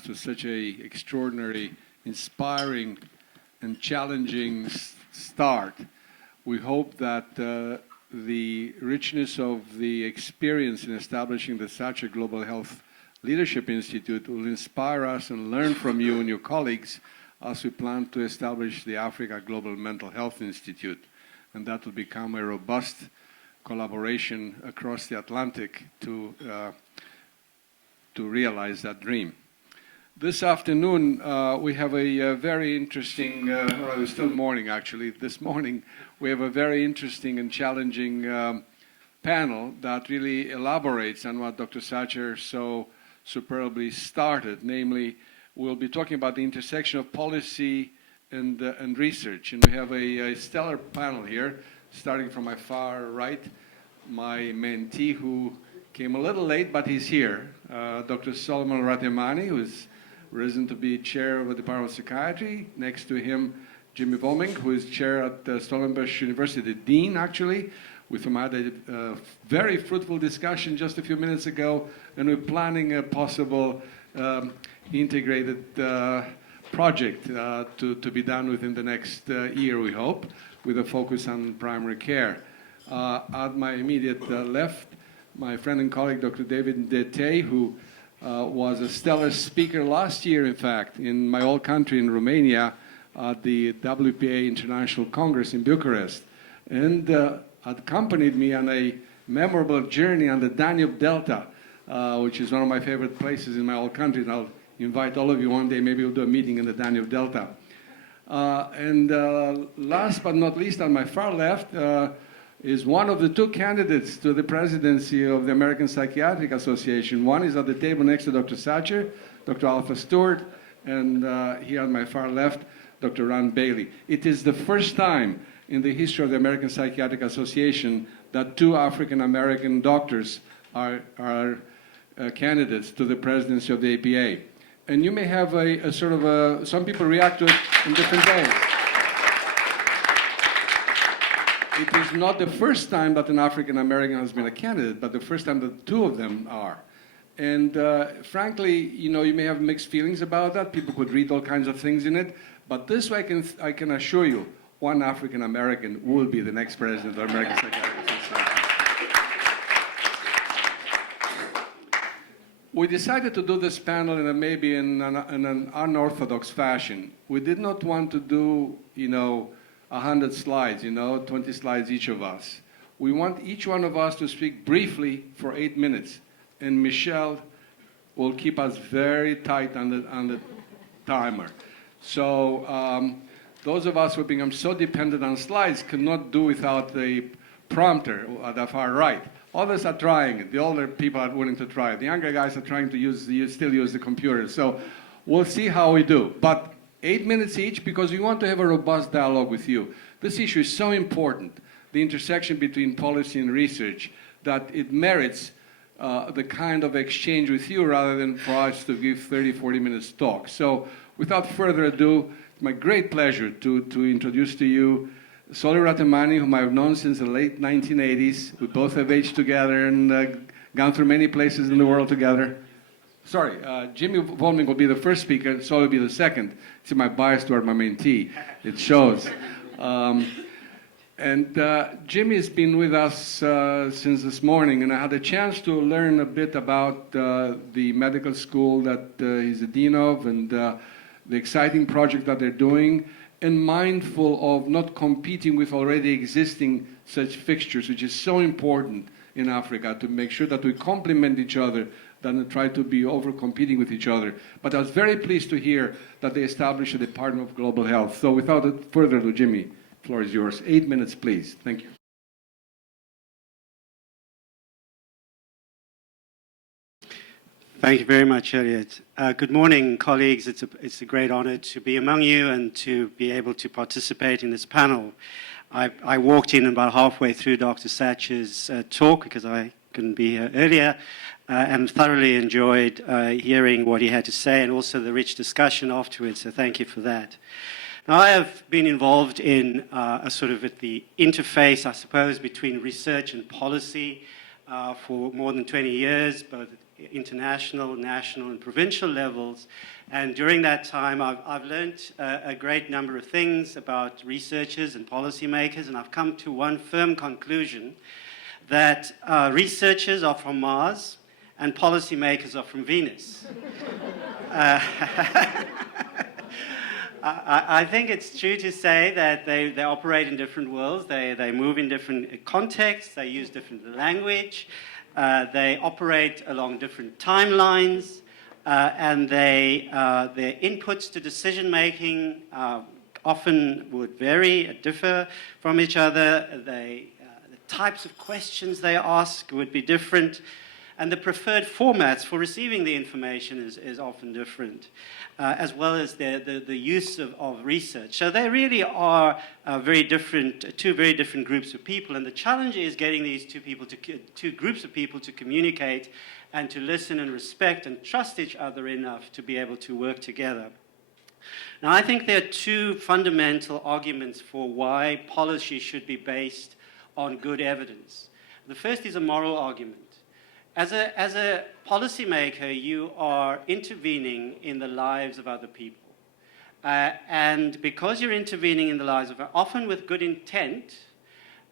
perhaps to such a extraordinary, inspiring, and challenging start. We hope that the richness of the experience in establishing the Sacher Global Health Leadership Institute will inspire us and learn from you and your colleagues as we plan to establish the Africa Global Mental Health Institute. And that will become a robust collaboration across the Atlantic to realize that dream. This afternoon, we have a very interesting, well, it's still morning actually, this morning, we have a very interesting and challenging panel that really elaborates on what Dr. Sacher so superbly started. Namely, we'll be talking about the intersection of policy and research. And we have a stellar panel here, starting from my far right, my mentee who came a little late, but he's here, Dr. Solomon RATAEMANE, who is risen to be chair of the Department of Psychiatry. Next to him, Jimmy VOLMINK, who is chair at Stellenbosch University, dean actually, with whom I had a very fruitful discussion just a few minutes ago, and we're planning a possible integrated project to be done within the next year, we hope, with a focus on primary care. At my immediate left, my friend and colleague, Dr. David NDETEI, who was a stellar speaker last year, in fact, in my old country, in Romania, at the WPA International Congress in Bucharest, and accompanied me on a memorable journey on the Danube Delta, which is one of my favorite places in my old country, and I'll invite all of you one day, maybe we'll do a meeting in the Danube Delta. Last but not least, on my far left, is one of the two candidates to the presidency of the American Psychiatric Association. One is at the table next to Dr. Sacher, Dr. Alpha Stewart, and here on my far left, Dr. RAHN Bailey. It is the first time in the history of the American Psychiatric Association that two African-American doctors are candidates to the presidency of the APA. And you may have a sort of a, some people react to it in different ways. It is not the first time that an African-American has been a candidate, but the first time that two of them are. And frankly, you know, you may have mixed feelings about that. People could read all kinds of things in it. But this way, I can assure you, one African-American will be the next president of the American Psychiatric Association. We decided to do this panel maybe in an unorthodox fashion. We did not want to do, you know, 100 slides, you know, 20 slides each of us. We want each one of us to speak briefly for 8 minutes, and Michelle will keep us very tight on the timer. So those of us who become so dependent on slides cannot do without the prompter at the far right. Others are trying it. The older people are willing to try it. The younger guys are trying to still use the computer. So we'll see how we do. But 8 minutes each, because we want to have a robust dialogue with you. This issue is so important, the intersection between policy and research, that it merits the kind of exchange with you rather than for us to give 30, 40 minutes talk. So without further ado, it's my great pleasure to introduce to you SOREL RATAEMANE, whom I've known since the late 1980s. We both have aged together and gone through many places in the world together. Sorry, Jimmy VOLMINK will be the first speaker, SOREL will be the second. See my bias toward my mentee, it shows. Jimmy has been with us since this morning, and I had a chance to learn a bit about the medical school that he's the dean of, and the exciting project that they're doing, and mindful of not competing with already existing such fixtures, which is so important in Africa, to make sure that we complement each other than try to be over-competing with each other. But I was very pleased to hear that they established a Department of Global Health. So without further ado, Jimmy, the floor is yours. 8 minutes, please. Thank you. Thank you very much, Elliot. Good morning, colleagues. It's a great honor to be among you and to be able to participate in this panel. I walked in about halfway through Dr. Sacher's talk because I couldn't be here earlier, and thoroughly enjoyed hearing what he had to say and also the rich discussion afterwards, so thank you for that. Now, I have been involved in a sort of at the interface, I suppose, between research and policy for more than 20 years, both international, national, and provincial levels. And during that time, I've learned a great number of things about researchers and policymakers, and I've come to one firm conclusion, that researchers are from Mars and policymakers are from Venus. I think it's true to say that they operate in different worlds, they move in different contexts, they use different language, they operate along different timelines, and their inputs to decision-making often would vary, differ from each other. The types of questions they ask would be different, and the preferred formats for receiving the information is often different, as well as the use of research. So they really are two very different groups of people, and the challenge is getting these two groups of people to communicate and to listen and respect and trust each other enough to be able to work together. Now, I think there are two fundamental arguments for why policy should be based on good evidence. The first is a moral argument. As a policymaker, you are intervening in the lives of other people. And because you're intervening in the lives of, often with good intent,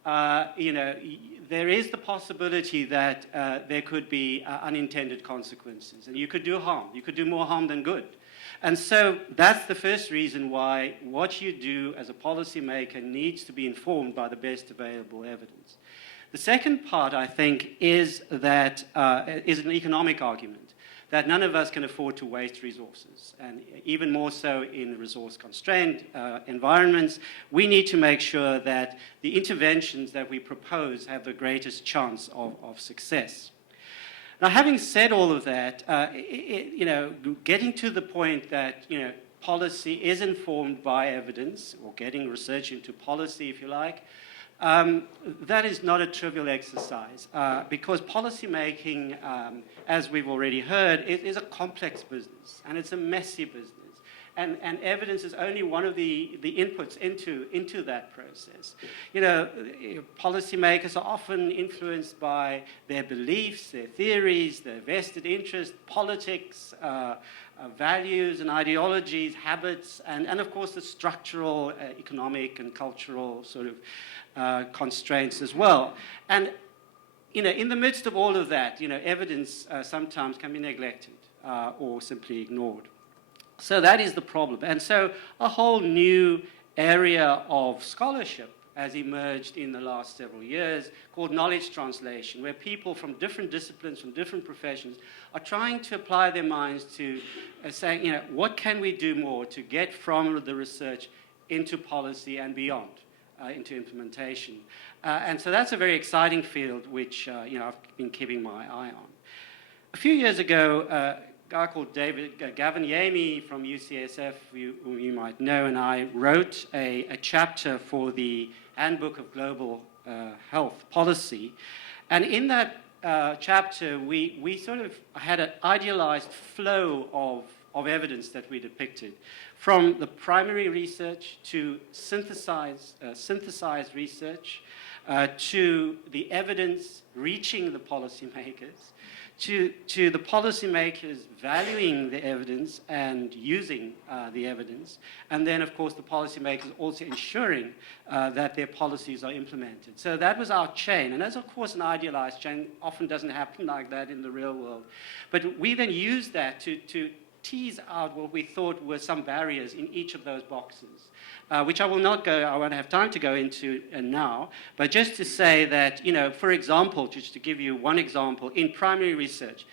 there is the possibility that there could be unintended consequences. And you could do harm. You could do more harm than good. And so that's the first reason why what you do as a policymaker needs to be informed by the best available evidence. The second part, I think, is that is an economic argument, that none of us can afford to waste resources. And even more so in resource-constrained environments, we need to make sure that the interventions that we propose have the greatest chance of success. Now, having said all of that, getting to the point that, policy is informed by evidence, or getting research into policy, if you like, that is not a trivial exercise, because policymaking, as we've already heard, is a complex business, and it's a messy business. And evidence is only one of the inputs into that process. Policymakers are often influenced by their beliefs, their theories, their vested interest, politics, values and ideologies, habits, and of course the structural, economic and cultural sort of constraints as well. And in the midst of all of that, evidence sometimes can be neglected or simply ignored. So that is the problem. And so a whole new area of scholarship has emerged in the last several years called knowledge translation, where people from different disciplines, from different professions, are trying to apply their minds to saying, what can we do more to get from the research into policy and beyond, into implementation. And so that's a very exciting field which I've been keeping my eye on. A few years ago, a guy called Gavin Yamey from UCSF, who you might know, and I wrote a chapter for the Handbook of Global Health Policy. And in that chapter, we sort of had an idealized flow of evidence that we depicted, from the primary research to synthesized research, to the evidence reaching the policymakers, to the policymakers valuing the evidence and using the evidence, and then, of course, the policymakers also ensuring that their policies are implemented. So that was our chain, and that's, of course, an idealized chain. Often doesn't happen like that in the real world. But we then used that to tease out what we thought were some barriers in each of those boxes, which I won't have time to go into now, but just to say that, for example, just to give you one example, in primary research,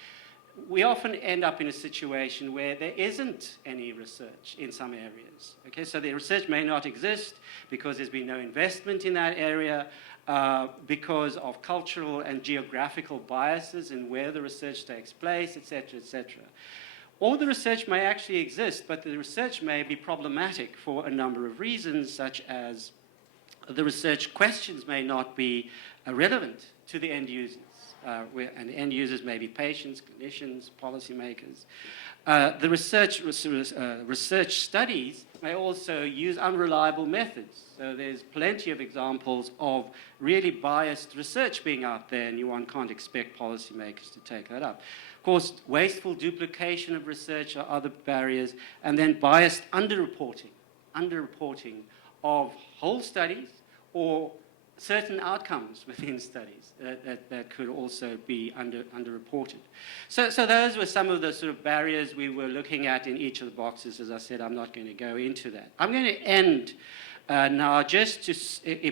we often end up in a situation where there isn't any research in some areas. Okay, so the research may not exist because there's been no investment in that area, because of cultural and geographical biases in where the research takes place, etc., etc. Or the research may actually exist, but the research may be problematic for a number of reasons, such as the research questions may not be relevant to the end users. And end users may be patients, clinicians, policymakers. The research studies may also use unreliable methods. So there's plenty of examples of really biased research being out there, and one can't expect policymakers to take that up. Of course, wasteful duplication of research are other barriers, and then biased underreporting of whole studies or certain outcomes within studies that could also be underreported. So those were some of the sort of barriers we were looking at in each of the boxes. As I said, I'm not going to go into that. I'm going to end now just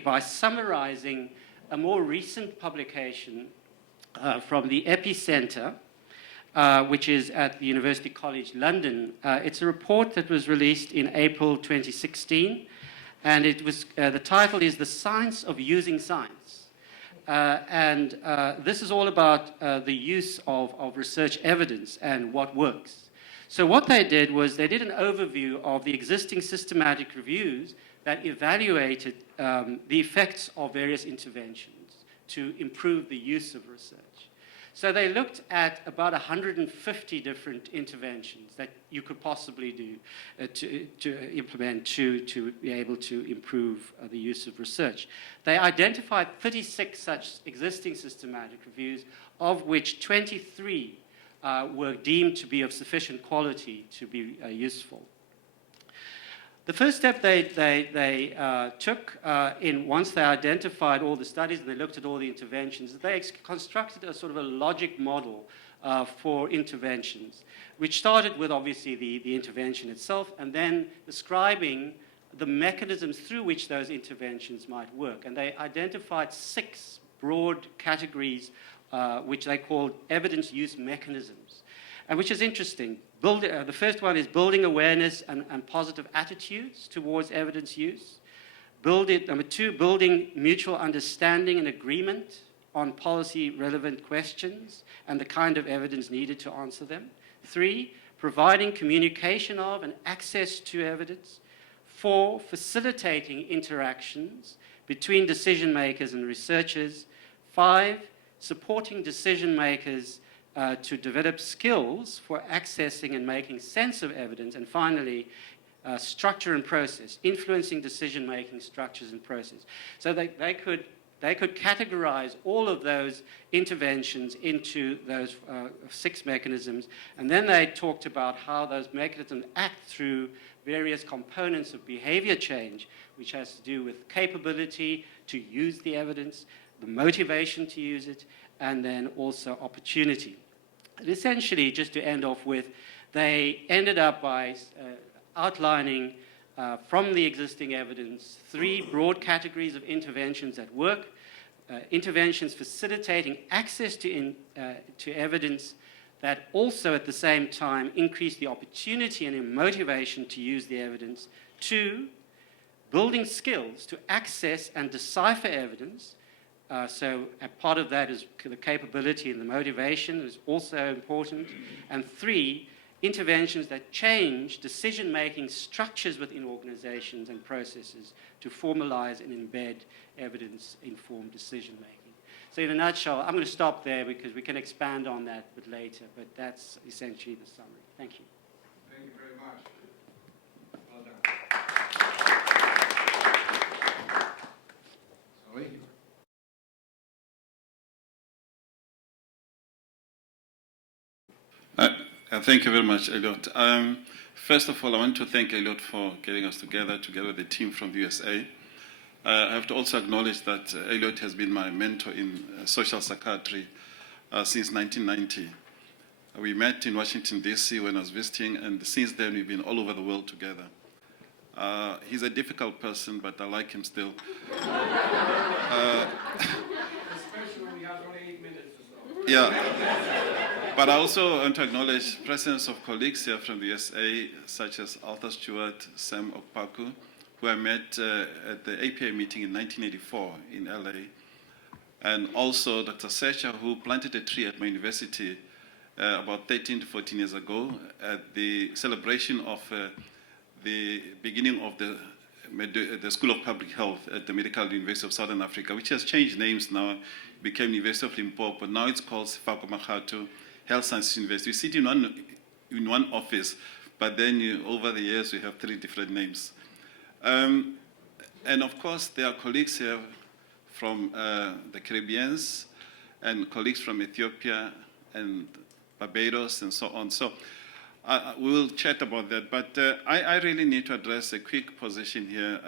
by summarizing a more recent publication from the Epicenter, which is at the University College London. It's a report that was released in April 2016. And it was, the title is The Science of Using Science. This is all about the use of research evidence and what works. So what they did was they did an overview of the existing systematic reviews that evaluated the effects of various interventions to improve the use of research. So they looked at about 150 different interventions that you could possibly do to implement to be able to improve the use of research. They identified 36 such existing systematic reviews, of which 23 were deemed to be of sufficient quality to be useful. The first step they took once they identified all the studies and they looked at all the interventions, they constructed a sort of a logic model for interventions, which started with obviously the intervention itself and then describing the mechanisms through which those interventions might work. And they identified 6 broad categories which they called evidence use mechanisms, and which is interesting. The first one is building awareness and positive attitudes towards evidence use. Number 2, building mutual understanding and agreement on policy-relevant questions and the kind of evidence needed to answer them. 3, providing communication of and access to evidence. 4, facilitating interactions between decision-makers and researchers. 5, supporting decision-makers to develop skills for accessing and making sense of evidence. And finally, structure and process, influencing decision-making structures and process. So they could categorize all of those interventions into those 6 mechanisms, and then they talked about how those mechanisms act through various components of behavior change, which has to do with capability to use the evidence, the motivation to use it, and then also opportunity. And essentially, just to end off with, they ended up by outlining from the existing evidence 3 broad categories of interventions that work. Interventions facilitating access to evidence that also at the same time increase the opportunity and motivation to use the evidence. 2, building skills to access and decipher evidence. So a part of that is the capability and the motivation is also important. And 3, interventions that change decision-making structures within organizations and processes to formalize and embed evidence-informed decision-making. So in a nutshell, I'm going to stop there because we can expand on that a bit later, but that's essentially the summary. Thank you. Thank you very much. Well done. Sorry. Thank you very much, ELIOT. First of all, I want to thank ELIOT for getting us together with the team from the USA. I have to also acknowledge that ELIOT has been my mentor in social psychiatry since 1990. We met in Washington, D.C. when I was visiting, and since then we've been all over the world together. He's a difficult person, but I like him still. Especially when we have only 8 minutes or so. Yeah. But I also want to acknowledge the presence of colleagues here from the USA, such as Arthur Stewart, Sam Okpaku, who I met at the APA meeting in 1984 in LA. And also Dr. Secha, who planted a tree at my university about 13 to 14 years ago at the celebration of the beginning of the the School of Public Health at the Medical University of Southern Africa, which has changed names now, became University of Limpopo. Now it's called Sefako Makgatho Health Sciences University. You sit in one office, but then over the years we have 3 different names. And of course, there are colleagues here from the Caribbeans and colleagues from Ethiopia and Barbados and so on. So we will chat about that, but I really need to address a quick position here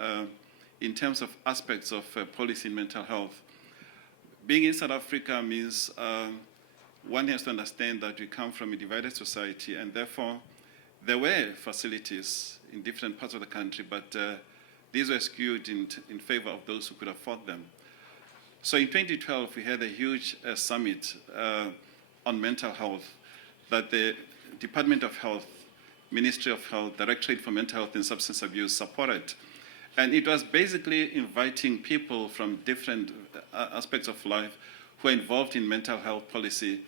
in terms of aspects of policy in mental health. Being in South Africa means one has to understand that we come from a divided society, and therefore there were facilities in different parts of the country, but these were skewed in favor of those who could afford them. So in 2012, we had a huge summit on mental health that the Department of Health, Ministry of Health, Directorate for Mental Health and Substance Abuse supported. And it was basically inviting people from different aspects of life who are involved in mental health policy,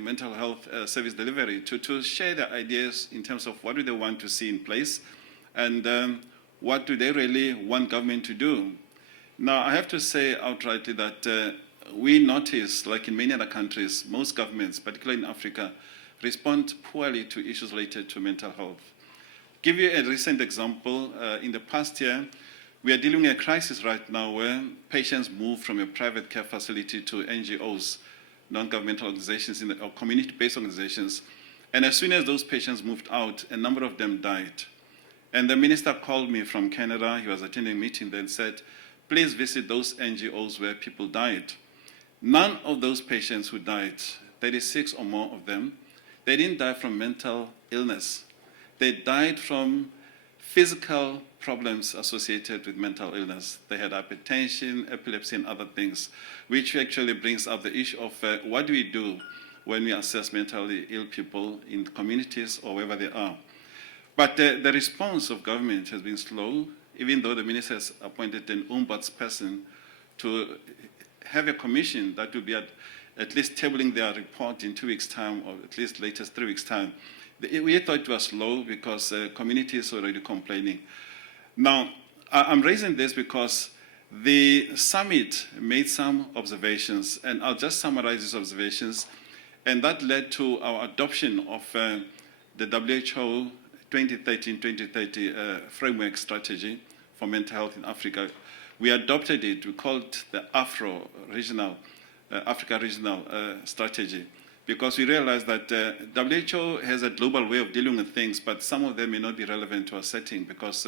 mental health service delivery, to share their ideas in terms of what do they want to see in place and what do they really want government to do. Now, I have to say outrightly that we notice, like in many other countries, most governments, particularly in Africa, respond poorly to issues related to mental health. Give you a recent example. In the past year, we are dealing with a crisis right now where patients move from a private care facility to NGOs, non-governmental organizations or community-based organizations. And as soon as those patients moved out, a number of them died. And the minister called me from Canada. He was attending a meeting then said, please visit those NGOs where people died. None of those patients who died, 36 or more of them, they didn't die from mental illness. They died from physical problems associated with mental illness. They had hypertension, epilepsy, and other things, which actually brings up the issue of what do we do when we assess mentally ill people in communities or wherever they are. But the response of government has been slow, even though the minister has appointed an ombudsperson to have a commission that will be at least tabling their report in 2 weeks' time, or at least latest 3 weeks' time. We thought it was slow because communities are already complaining. Now, I'm raising this because the summit made some observations, and I'll just summarize these observations, and that led to our adoption of the WHO 2013-2030 framework strategy for mental health in Africa. We adopted it. We called it the Africa Regional Strategy, because we realized that WHO has a global way of dealing with things, but some of them may not be relevant to our setting because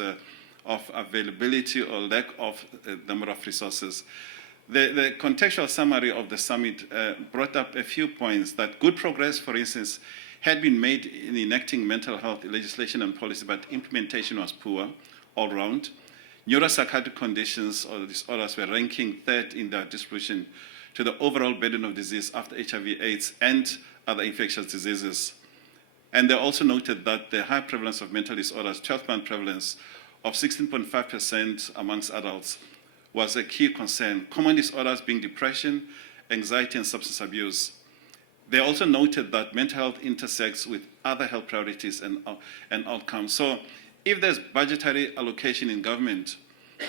of availability or lack of number of resources. The contextual summary of the summit brought up a few points that good progress, for instance, had been made in enacting mental health legislation and policy, but implementation was poor all round. Neuropsychiatric conditions or disorders were ranking 3rd in their distribution to the overall burden of disease after HIV/AIDS and other infectious diseases. And they also noted that the high prevalence of mental disorders, 12-month prevalence of 16.5% amongst adults, was a key concern. Common disorders being depression, anxiety, and substance abuse. They also noted that mental health intersects with other health priorities and outcomes. So if there's budgetary allocation in government,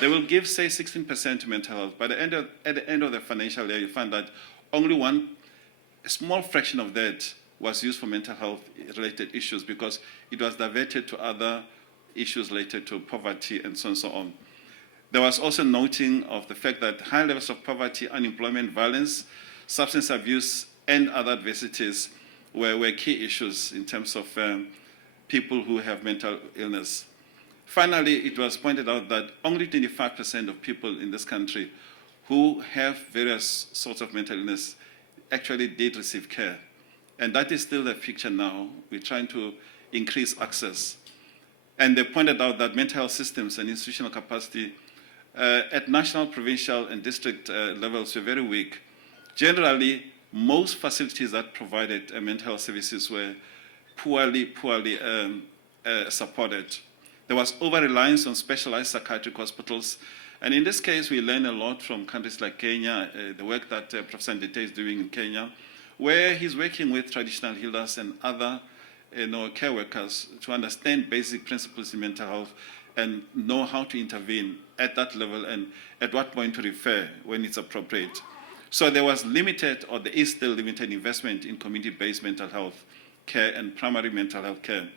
they will give, say, 16% to mental health. But at the end of the financial year, you find that only a small fraction of that was used for mental health-related issues because it was diverted to other issues related to poverty and so on and so on. There was also noting of the fact that high levels of poverty, unemployment, violence, substance abuse, and other adversities were key issues in terms of people who have mental illness. Finally, it was pointed out that only 25% of people in this country who have various sorts of mental illness actually did receive care. And that is still the picture now. We're trying to increase access. And they pointed out that mental health systems and institutional capacity at national, provincial, and district levels were very weak. Generally, most facilities that provided mental health services were poorly supported. There was over-reliance on specialized psychiatric hospitals. And in this case, we learn a lot from countries like Kenya, the work that Professor NDETEI is doing in Kenya, where he's working with traditional healers and other care workers to understand basic principles in mental health and know how to intervene at that level and at what point to refer when it's appropriate. So there was limited, or there is still limited investment in community-based mental health care and primary mental health care.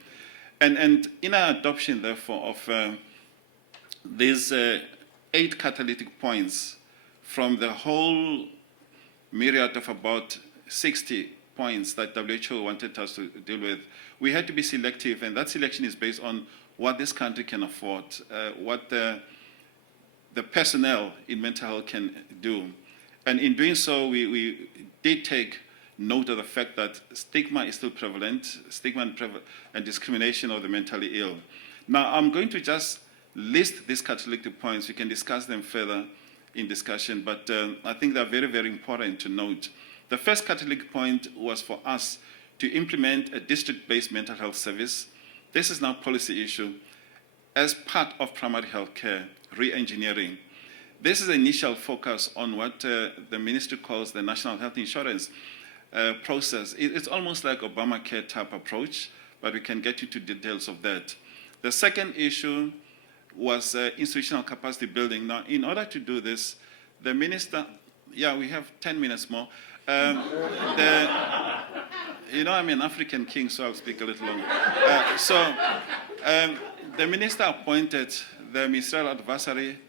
And in our adoption, therefore, of these 8 catalytic points from the whole myriad of about 60 points that WHO wanted us to deal with, we had to be selective, and that selection is based on what this country can afford, what the personnel in mental health can do. And in doing so, we did take note of the fact that stigma is still prevalent, stigma and discrimination of the mentally ill. Now, I'm going to just list these catalytic points. We can discuss them further in discussion, but I think they're very, very important to note. The first catalytic point was for us to implement a district-based mental health service. This is now a policy issue as part of primary health care re-engineering. This is the initial focus on what the ministry calls the national health insurance process. It's almost like Obamacare type approach, but we can get into details of that. The second issue was institutional capacity building. Now, in order to do this, the minister, yeah, we have 10 minutes more. You know, I'm an African king, so I'll speak a little longer. The minister appointed the Ministerial Advisory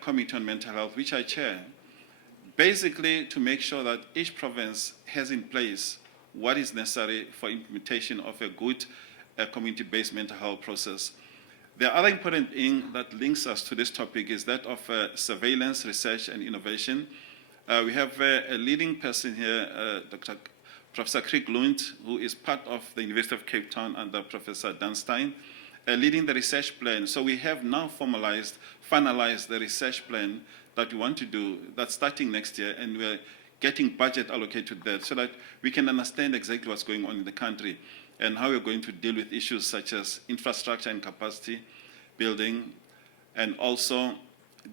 Committee on Mental Health, which I chair, basically to make sure that each province has in place what is necessary for implementation of a good community-based mental health process. The other important thing that links us to this topic is that of surveillance, research, and innovation. We have a leading person here, Professor Craig Lund, who is part of the University of Cape Town under Professor Dunstein, leading the research plan. So we have now finalized the research plan that we want to do, that's starting next year, and we're getting budget allocated to that so that we can understand exactly what's going on in the country and how we're going to deal with issues such as infrastructure and capacity building, and also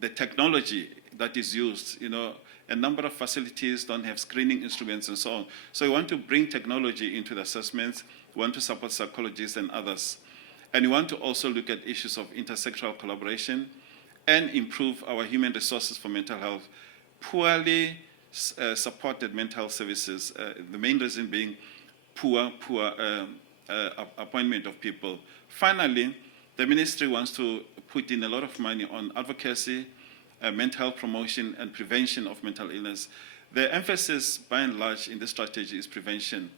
the technology that is used. You know, a number of facilities don't have screening instruments and so on. So we want to bring technology into the assessments. We want to support psychologists and others. And we want to also look at issues of intersectoral collaboration and improve our human resources for mental health. Poorly supported mental health services, the main reason being poor appointment of people. Finally, the ministry wants to put in a lot of money on advocacy, mental health promotion, and prevention of mental illness. The emphasis, by and large, in this strategy is prevention,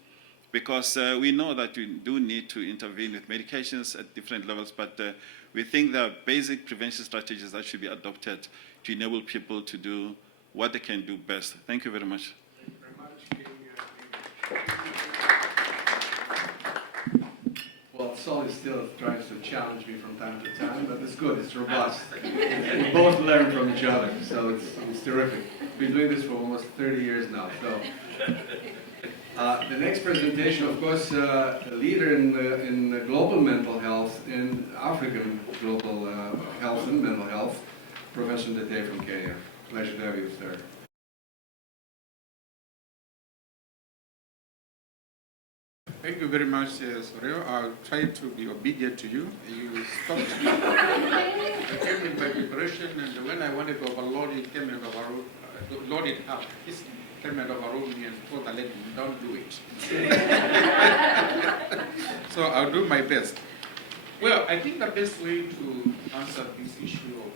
because we know that we do need to intervene with medications at different levels, but we think there are basic prevention strategies that should be adopted to enable people to do what they can do best. Thank you very much. Thank you very much. Well, Solly still tries to challenge me from time to time, but it's good, it's robust. We both learn from each other, so it's terrific. We've been doing this for almost 30 years now. So, the next presentation, of course, a leader in global mental health, in African global health and mental health, Professor NDETEI from Kenya. Pleasure to have you, sir. Thank you very much, Sorel. I'll try to be obedient to you. You stopped me. I came in by preparation, and when I wanted to overload it, came and load it up. This came and overruled me and told the lady, don't do it. So I'll do my best. Well, I think the best way to answer this issue of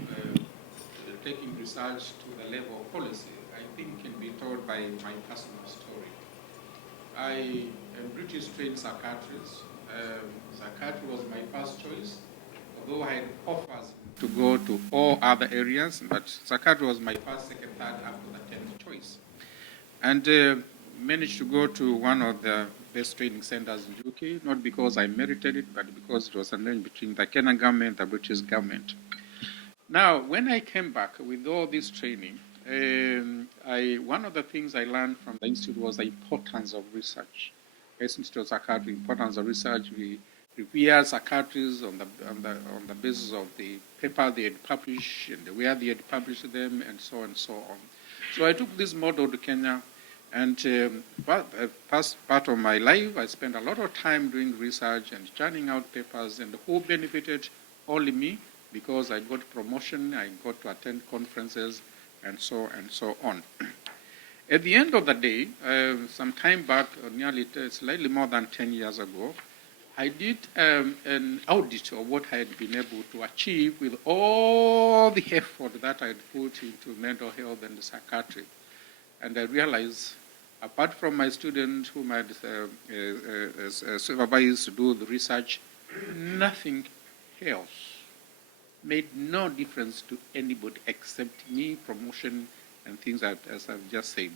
taking research to the level of policy, I think can be told by my personal story. I am British trained psychiatrist. Psychiatry was my first choice, although I had offers to go to all other areas, but psychiatry was my first, second, third, after the 10th choice. And managed to go to one of the best training centers in UK, not because I merited it, but because it was arranged between the Kenyan government and the British government. Now, when I came back with all this training, one of the things I learned from the Institute was the importance of research. Institute of Psychiatry, importance of research. We revere psychiatrists on the basis of the paper they had published and where they had published them, and so on and so on. So I took this model to Kenya, and past part of my life, I spent a lot of time doing research and churning out papers, and who benefited? Only me, because I got promotion, I got to attend conferences, and so on. At the end of the day, some time back, slightly more than 10 years ago, I did an audit of what I had been able to achieve with all the effort that I had put into mental health and psychiatry. And I realized, apart from my students whom I had supervised to do the research, nothing else made no difference to anybody except me, promotion, and things that, as I've just said.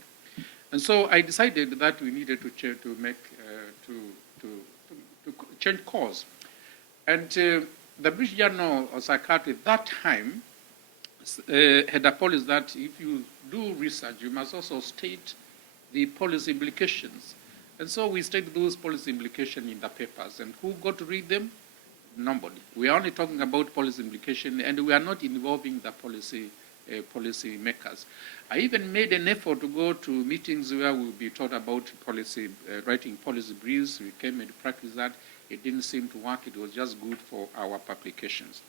And so I decided that we needed to change course. And the British Journal of Psychiatry at that time had a policy that if you do research, you must also state the policy implications. And so we stated those policy implications in the papers. And who got to read them? Nobody. We are only talking about policy implication, and we are not involving the policy makers. I even made an effort to go to meetings where we would be taught about policy, writing policy briefs. We came and practiced that. It didn't seem to work. It was just good for our publications.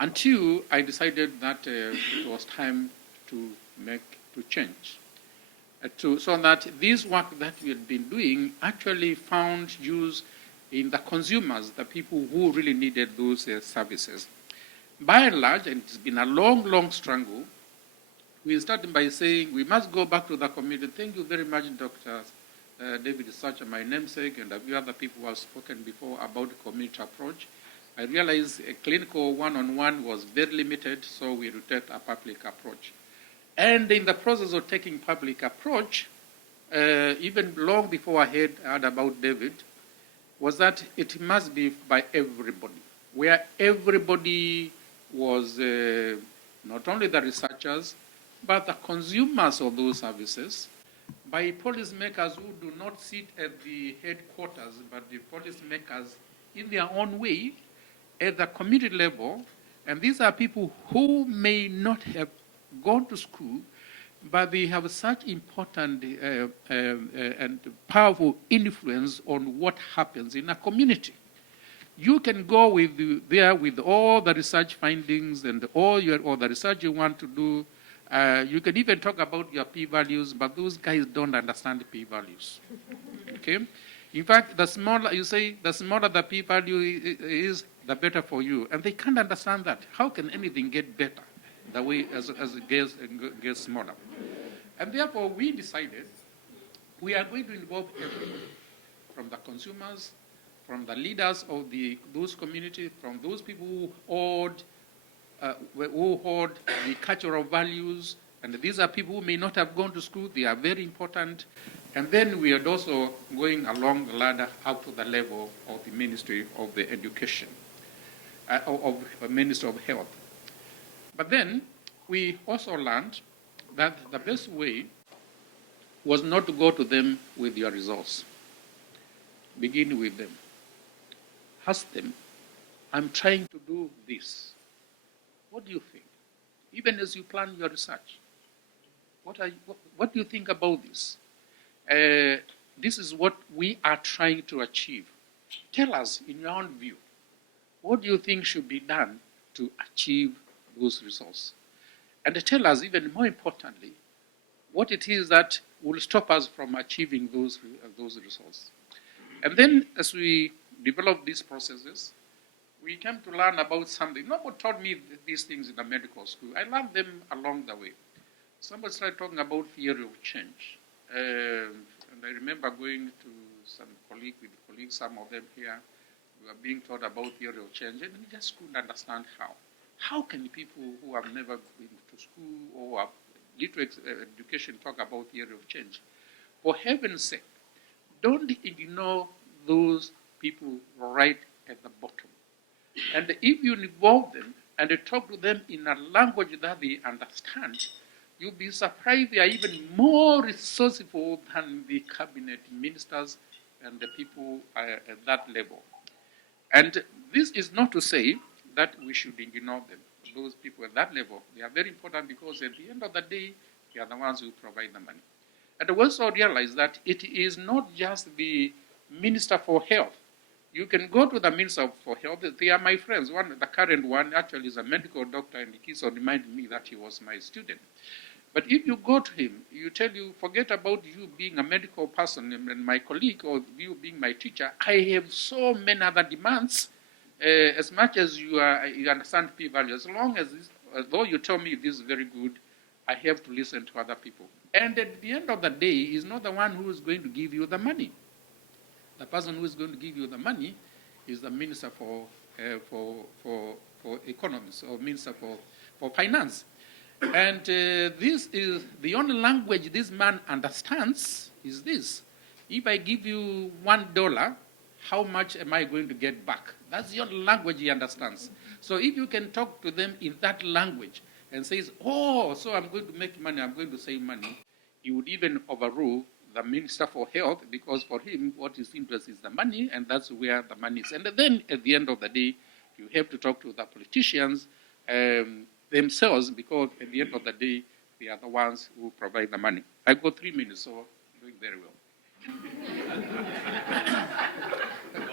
Until I decided that it was time to change. So that this work that we had been doing actually found use in the consumers, the people who really needed those services. By and large, and it's been a long, long struggle, we started by saying we must go back to the community. Thank you very much, Dr. David Sacha, my namesake, and a few other people who have spoken before about the community approach. I realized a clinical one-on-one was very limited, so we rotate a public approach. And in the process of taking public approach, even long before I heard about David, was that it must be by everybody, where everybody was not only the researchers, but the consumers of those services, by policymakers who do not sit at the headquarters, but the policymakers in their own way at the community level. And these are people who may not have gone to school, but they have such important and powerful influence on what happens in a community. You can go there with all the research findings and all the research you want to do. You can even talk about your p-values, but those guys don't understand p-values. Okay? In fact, the smaller the p-value is, the better for you. And they can't understand that. How can anything get better the way as it gets smaller? And therefore, we decided we are going to involve everybody, from the consumers, from the leaders of those communities, from those people who hold the cultural values, and these are people who may not have gone to school. They are very important. And then we are also going along the ladder up to the level of the Ministry of the Education, of the Ministry of Health. But then we also learned that the best way was not to go to them with your results. Begin with them. Ask them, I'm trying to do this. What do you think? Even as you plan your research, what do you think about this? This is what we are trying to achieve. Tell us, in your own view, what do you think should be done to achieve those results? And tell us, even more importantly, what it is that will stop us from achieving those results. And then, as we develop these processes, we came to learn about something. Nobody taught me these things in the medical school. I learned them along the way. Somebody started talking about theory of change. And I remember going to some colleagues, some of them here, who were being taught about theory of change, and we just couldn't understand how. How can people who have never been to school or have little education talk about theory of change? For heaven's sake, don't ignore those people right at the bottom. And if you involve them and talk to them in a language that they understand, you'll be surprised they are even more resourceful than the cabinet ministers and the people at that level. And this is not to say that we should ignore them. Those people at that level, they are very important because at the end of the day, they are the ones who provide the money. And we also realize that it is not just the Minister for Health You can go to the Minister for Health. They are my friends. The current one actually is a medical doctor, and he keeps on reminding me that he was my student. But if you go to him, forget about you being a medical person and my colleague, or you being my teacher. I have so many other demands. As much as you understand p-value, as long as though you tell me this is very good, I have to listen to other people. And at the end of the day, he's not the one who is going to give you the money. The person who is going to give you the money is the Minister for Economics, or Minister for Finance. And this is the only language this man understands is this. If I give you $1, how much am I going to get back? That's the only language he understands. So if you can talk to them in that language and says, oh, so I'm going to make money, I'm going to save money, he would even overrule the Minister for Health, because for him, what is interest is the money, and that's where the money is. And then at the end of the day, you have to talk to the politicians themselves, because at the end of the day, they are the ones who provide the money. I got 3 minutes, so I'm doing very well.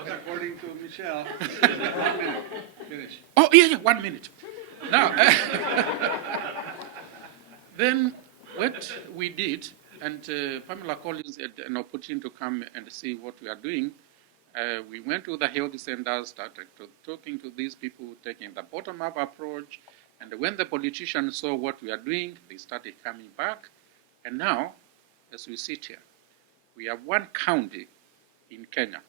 According to Michelle, 1 minute. Finish. Oh, yeah, 1 minute. Now, then what we did, and Pamela Collins had an opportunity to come and see what we are doing. We went to the health centers, started talking to these people, taking the bottom-up approach. And when the politicians saw what we are doing, they started coming back. And now, as we sit here, we have one county in Kenya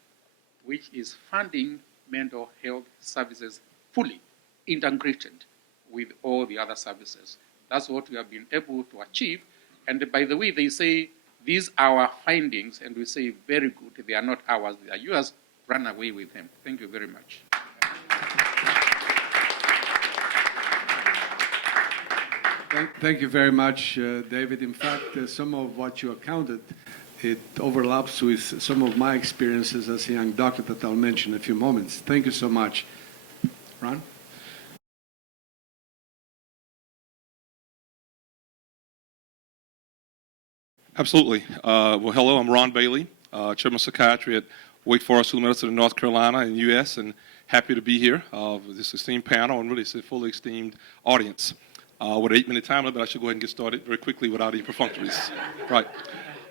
which is funding mental health services fully integrated with all the other services. That's what we have been able to achieve. And by the way, they say, these are our findings, and we say, very good. They are not ours, they are yours. Run away with them. Thank you very much. Thank you very much, David. In fact, some of what you accounted, it overlaps with some of my experiences as a young doctor that I'll mention in a few moments. Thank you so much. Ron? Absolutely. Well, hello, I'm Ron Bailey, Chairman of Psychiatry at Wake Forest School of Medicine in North Carolina in the U.S., and happy to be here with this esteemed panel and really it's a fully esteemed audience. With an 8-minute time limit, I should go ahead and get started very quickly without any perfunctories. Right.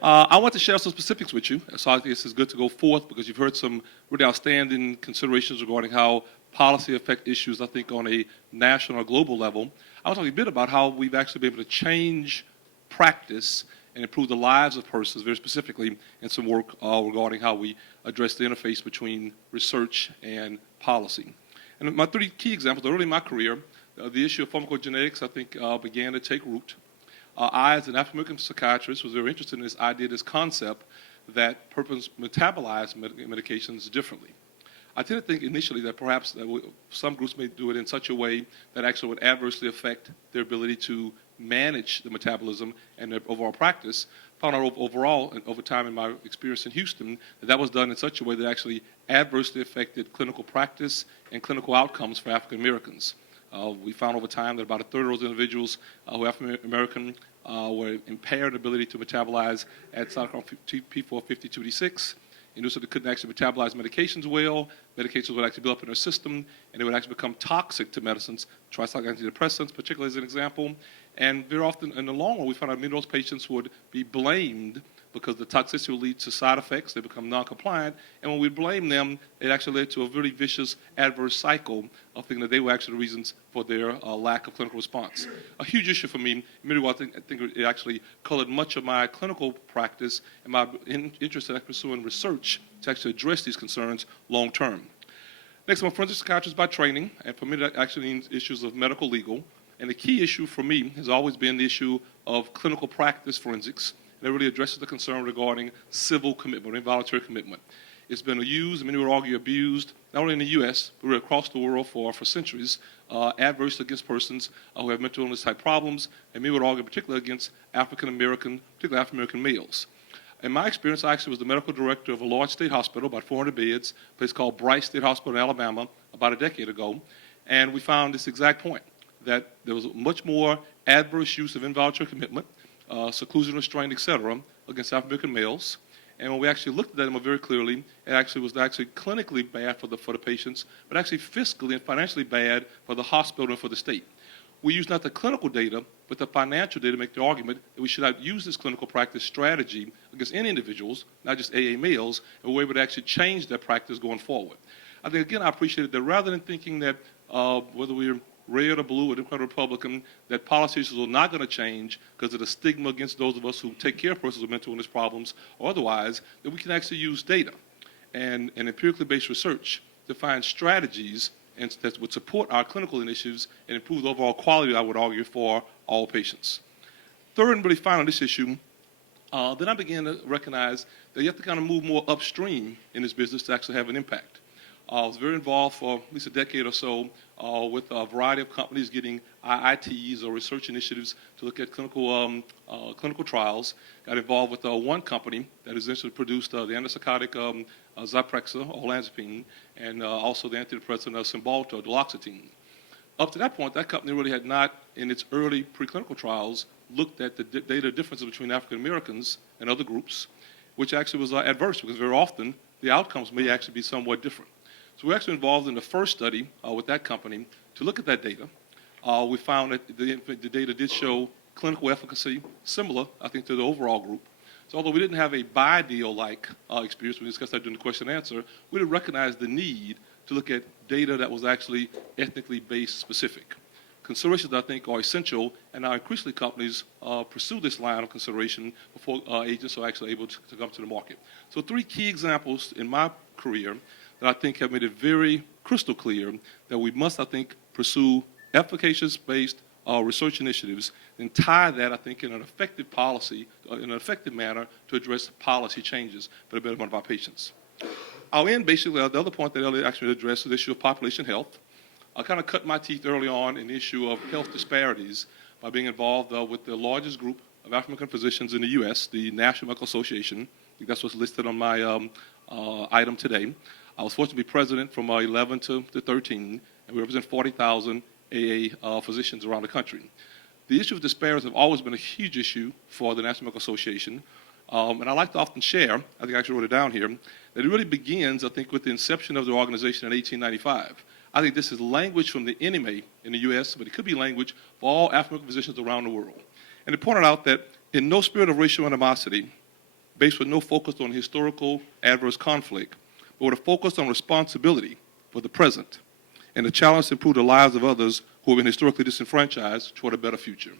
I want to share some specifics with you. So I think this is good to go forth because you've heard some really outstanding considerations regarding how policy affect issues, I think, on a national or global level. I want to talk a bit about how we've actually been able to change practice and improve the lives of persons, very specifically, in some work regarding how we address the interface between research and policy. And my 3 key examples, early in my career, the issue of pharmacogenetics, I think, began to take root. I, as an African-American psychiatrist, was very interested in this idea, this concept that persons metabolize medications differently. I tend to think initially that perhaps some groups may do it in such a way that actually would adversely affect their ability to manage the metabolism and their overall practice. Found out overall, and over time in my experience in Houston, that was done in such a way that actually adversely affected clinical practice and clinical outcomes for African Americans. We found over time that about 1/3 of those individuals who are African American were impaired ability to metabolize at cytochrome P450-2D6. And so they couldn't actually metabolize medications well. Medications would actually build up in their system, and they would actually become toxic to medicines, tricyclic antidepressants, particularly as an example. And very often, in the long run, we found out many of those patients would be blamed because the toxicity will lead to side effects. They become non-compliant. And when we blame them, it actually led to a really vicious adverse cycle of thinking that they were actually the reasons for their lack of clinical response. A huge issue for me. I think it actually colored much of my clinical practice and my interest in pursuing research to actually address these concerns long term. Next, I'm a forensic psychiatrist by training, and for me that actually means issues of medical legal. And the key issue for me has always been the issue of clinical practice forensics. And it really addresses the concern regarding civil commitment, involuntary commitment. It's been used, many would argue abused, not only in the U.S., but really across the world for centuries, adverse against persons who have mental illness type problems, and many would argue particularly against African-American, particularly African-American males. In my experience, I actually was the medical director of a large state hospital, about 400 beds, a place called Bryce State Hospital in Alabama, about a decade ago. And we found this exact point, that there was much more adverse use of involuntary commitment, seclusion, restraint, etc., against African-American males. And when we actually looked at them very clearly, it actually was clinically bad for the patients, but actually fiscally and financially bad for the hospital and for the state. We use not the clinical data, but the financial data to make the argument that we should not use this clinical practice strategy against any individuals, not just AA males, and we're able to actually change their practice going forward. I think, again, I appreciate that rather than thinking that whether we're red or blue or Democrat or Republican, that policies are not going to change because of the stigma against those of us who take care of persons with mental illness problems or otherwise, that we can actually use data and empirically based research to find strategies and that would support our clinical initiatives and improve the overall quality, I would argue, for all patients. Third and really final on this issue, then I began to recognize that you have to kind of move more upstream in this business to actually have an impact. I was very involved for at least a decade or so with a variety of companies getting IITs or research initiatives to look at clinical trials. Got involved with one company that essentially produced the antipsychotic Zyprexa, olanzapine, and also the antidepressant Cymbalta, duloxetine. Up to that point, that company really had not, in its early preclinical trials, looked at the data differences between African Americans and other groups, which actually was adverse because very often the outcomes may actually be somewhat different. So we're actually involved in the first study with that company to look at that data. We found that the data did show clinical efficacy similar, I think, to the overall group. So although we didn't have a BIDEO-like experience, we discussed that during the question and answer, we did recognize the need to look at data that was actually ethnically based specific. Considerations that I think are essential, and now increasingly companies pursue this line of consideration before agents are actually able to come to the market. So 3 key examples in my career that I think have made it very crystal clear that we must, I think, pursue efficacious-based research initiatives and tie that, I think, in an effective policy, in an effective manner to address policy changes for the betterment of our patients. I'll end basically, the other point that Elliot actually addressed is the issue of population health. I kind of cut my teeth early on in the issue of health disparities by being involved with the largest group of African American physicians in the U.S., the National Medical Association. I think that's what's listed on my item today. I was fortunate to be president from 11 to 13, and we represent 40,000 AA physicians around the country. The issue of disparities have always been a huge issue for the National Medical Association, and I like to often share, I think I actually wrote it down here, that it really begins, I think, with the inception of the organization in 1895. I think this is language from the NMA in the U.S., but it could be language for all African physicians around the world. And it pointed out that in no spirit of racial animosity, based with no focus on historical adverse conflict, but with a focus on responsibility for the present and the challenge to improve the lives of others who have been historically disenfranchised toward a better future.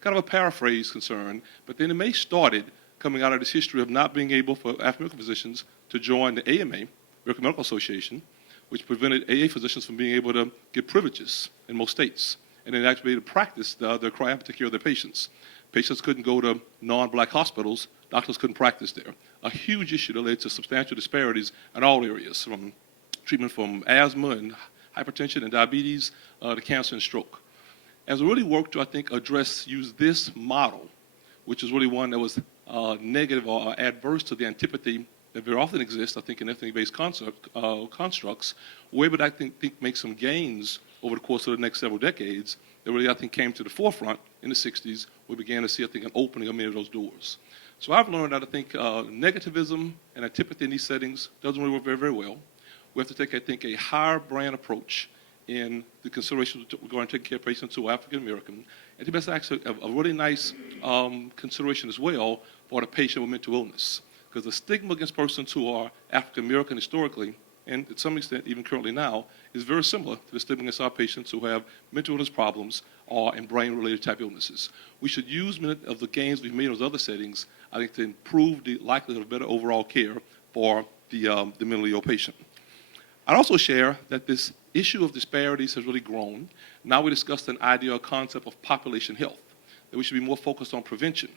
Kind of a paraphrase concern, but then it may started coming out of this history of not being able for African American physicians to join the AMA, American Medical Association, which prevented AA physicians from being able to get privileges in most states, and then actually be able to practice their craft to take care of their patients. Patients couldn't go to non-black hospitals. Doctors couldn't practice there. A huge issue that led to substantial disparities in all areas, from treatment from asthma and hypertension and diabetes to cancer and stroke. As we really worked to, I think, use this model, which is really one that was negative or adverse to the antipathy that very often exists, I think, in ethnic-based constructs, we're able to, I think, make some gains over the course of the next several decades that really, I think, came to the forefront in the 60s. We began to see, I think, an opening of many of those doors. So I've learned that I think negativism and antipathy in these settings doesn't really work very, very well. We have to take, I think, a higher brand approach in the consideration we're going to take care of patients who are African American. I think that's actually a really nice consideration as well for the patient with mental illness. Because the stigma against persons who are African American historically, and to some extent even currently now, is very similar to the stigma against our patients who have mental illness problems and brain-related type illnesses. We should use many of the gains we've made in those other settings, I think, to improve the likelihood of better overall care for the mentally ill patient. I'd also share that this issue of disparities has really grown. Now we discussed an idea or concept of population health, that we should be more focused on prevention,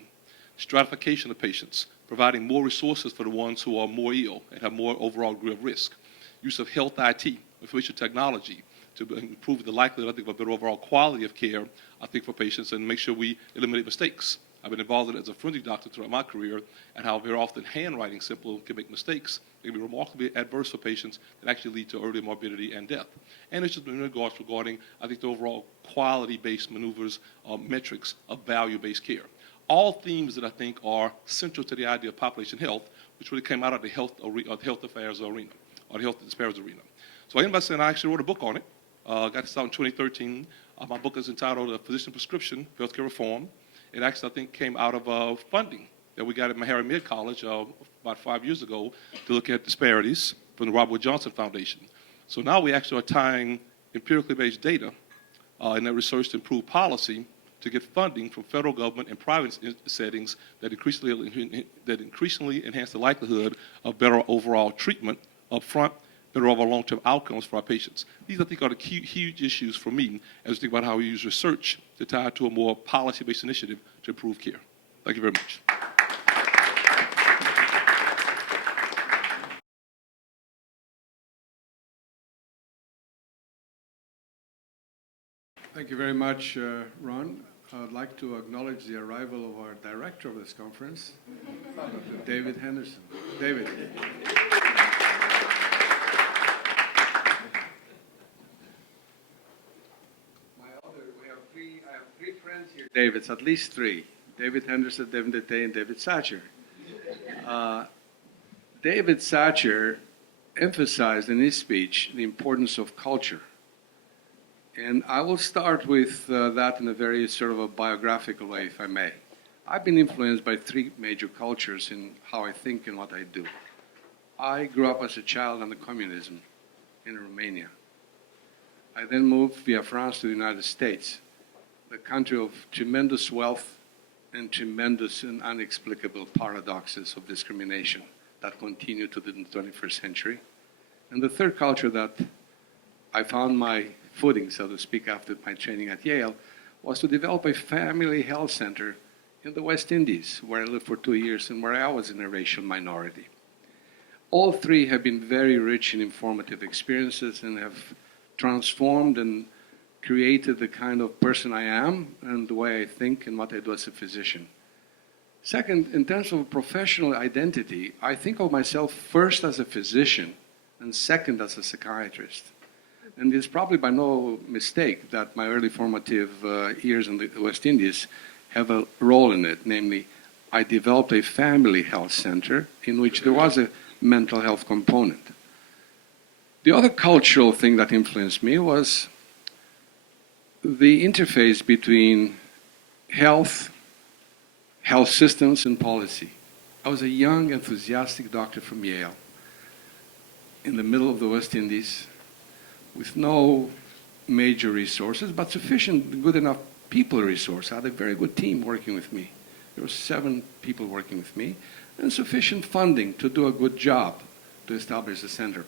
stratification of patients, providing more resources for the ones who are more ill and have more overall degree of risk, use of health IT, information technology, to improve the likelihood, I think, of a better overall quality of care, I think, for patients and make sure we eliminate mistakes. I've been involved in it as a forensic doctor throughout my career, and how very often handwriting simple can make mistakes. It can be remarkably adverse for patients that actually lead to early morbidity and death. And it's just in regards regarding, I think, the overall quality-based maneuvers or metrics of value-based care. all themes that I think are central to the idea of population health, which really came out of the health affairs arena, or the health disparities arena. So I ended by saying I actually wrote a book on it. Got this out in 2013. My book is entitled Physician Prescription, Healthcare Reform. It actually, I think, came out of funding that we got at Meharry Mid College about 5 years ago to look at disparities from the Robert Wood Johnson Foundation. So now we actually are tying empirically based data in that research to improve policy to get funding from federal government and private settings that increasingly enhance the likelihood of better overall treatment up front, better overall long-term outcomes for our patients. These, I think, are the key, huge issues for me as we think about how we use research to tie to a more policy-based initiative to improve care. Thank you very much. Thank you very much, Ron. I'd like to acknowledge the arrival of our director of this conference, David Henderson. David. I have three friends here. David's, at least three. David Henderson, David NDETEI, and David Satcher. David Satcher emphasized in his speech the importance of culture. And I will start with that in a very sort of a biographical way, if I may. I've been influenced by three major cultures in how I think and what I do. I grew up as a child under communism in Romania. I then moved via France to the United States, the country of tremendous wealth and tremendous and inexplicable paradoxes of discrimination that continue to the 21st century. And the third culture that I found my footing, so to speak, after my training at Yale, was to develop a family health center in the West Indies, where I lived for 2 years and where I was in a racial minority. All three have been very rich and informative experiences and have transformed and created the kind of person I am and the way I think and what I do as a physician. Second, in terms of professional identity, I think of myself first as a physician and second as a psychiatrist. And it's probably by no mistake that my early formative years in the West Indies have a role in it. Namely, I developed a family health center in which there was a mental health component. The other cultural thing that influenced me was the interface between health systems, and policy. I was a young, enthusiastic doctor from Yale in the middle of the West Indies, with no major resources, but sufficient, good enough people resource. I had a very good team working with me. There were 7 people working with me, and sufficient funding to do a good job to establish the center.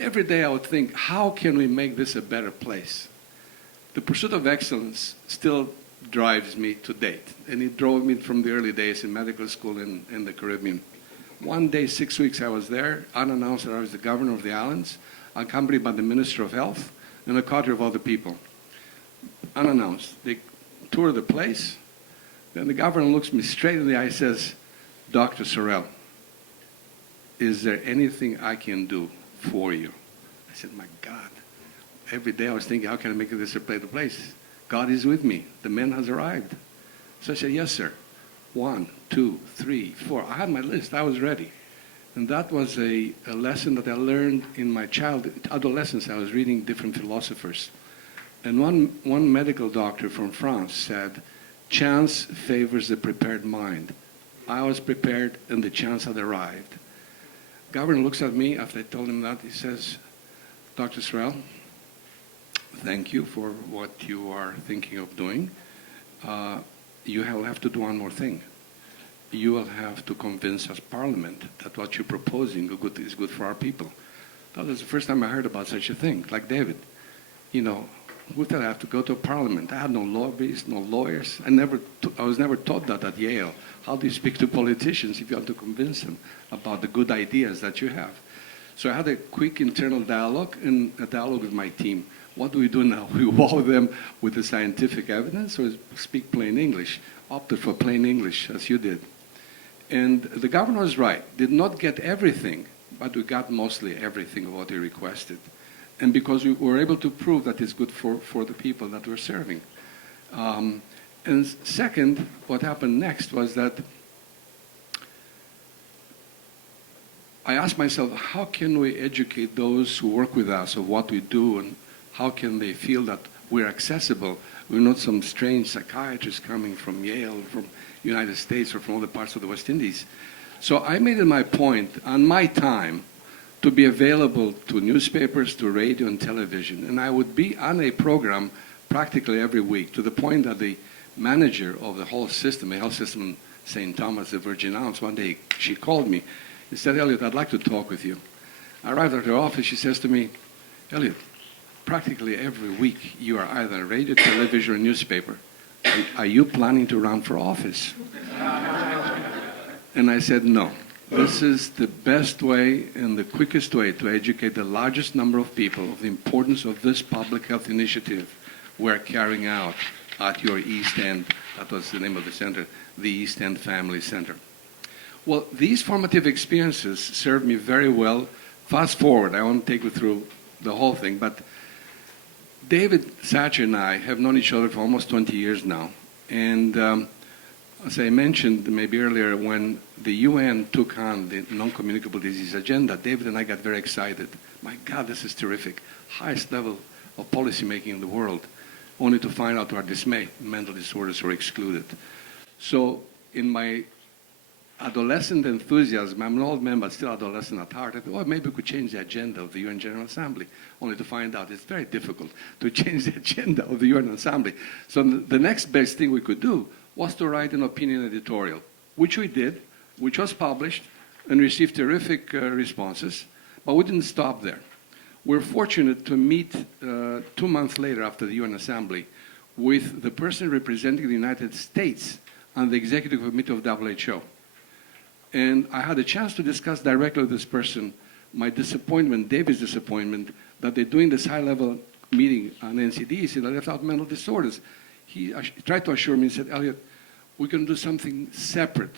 Every day I would think, how can we make this a better place? The pursuit of excellence still drives me to date, and it drove me from the early days in medical school in the Caribbean. One day, 6 weeks I was there, unannounced that I was the governor of the islands, accompanied by the Minister of Health and a cadre of other people. Unannounced. They tour the place, then the governor looks me straight in the eye and says, "Dr. SOREL, is there anything I can do for you?" I said, my God. Every day I was thinking, how can I make this a better place? God is with me. The man has arrived. So I said, yes, sir. 1, 2, 3, 4. I had my list. I was ready. And that was a lesson that I learned in my adolescence. I was reading different philosophers. And one medical doctor from France said, chance favors the prepared mind. I was prepared and the chance had arrived. Governor looks at me after I told him that. He says, Dr. SOREL, thank you for what you are thinking of doing. You will have to do one more thing. You will have to convince us Parliament that what you're proposing is good for our people. That was the first time I heard about such a thing, like David. You know, who thought I have to go to Parliament? I had no lobbyists, no lawyers. I was never taught that at Yale. How do you speak to politicians if you have to convince them about the good ideas that you have? So I had a quick internal dialogue and a dialogue with my team. What do we do now? We wow them with the scientific evidence or speak plain English? Opted for plain English, as you did. And the governor was right. Did not get everything, but we got mostly everything of what he requested. And because we were able to prove that it's good for the people that we're serving. And second, what happened next was that I asked myself, how can we educate those who work with us of what we do, and how can they feel that we're accessible? We're not some strange psychiatrist coming from Yale, from the United States, or from other parts of the West Indies. So I made it my point, on my time, to be available to newspapers, to radio and television. And I would be on a program practically every week, to the point that the manager of the whole system, the health system in St. Thomas, the Virgin Islands, one day she called me. She said, "Elliot, I'd like to talk with you." I arrived at her office. She says to me, "Elliot, practically every week you are either on radio, television, or newspaper. Are you planning to run for office?" And I said, "No. This is the best way and the quickest way to educate the largest number of people of the importance of this public health initiative we're carrying out at your East End." That was the name of the center, the East End Family Center. Well, these formative experiences served me very well. Fast forward, I won't take you through the whole thing, but David Satcher and I have known each other for almost 20 years now. And as I mentioned maybe earlier, when the UN took on the non-communicable disease agenda, David and I got very excited. My God, this is terrific. Highest level of policy making in the world, only to find out to our dismay, mental disorders were excluded. So in my adolescent enthusiasm, I'm an old man, but still adolescent at heart, I thought, well, maybe we could change the agenda of the UN General Assembly, only to find out it's very difficult to change the agenda of the UN Assembly. So the next best thing we could do was to write an opinion editorial, which we did, which was published and received terrific responses, but we didn't stop there. We're fortunate to meet 2 months later after the UN Assembly with the person representing the United States on the Executive Committee of WHO. And I had a chance to discuss directly with this person my disappointment, David's disappointment, that they're doing this high-level meeting on NCDs and they left out mental disorders. He tried to assure me, he said, "Elliot, we can do something separate.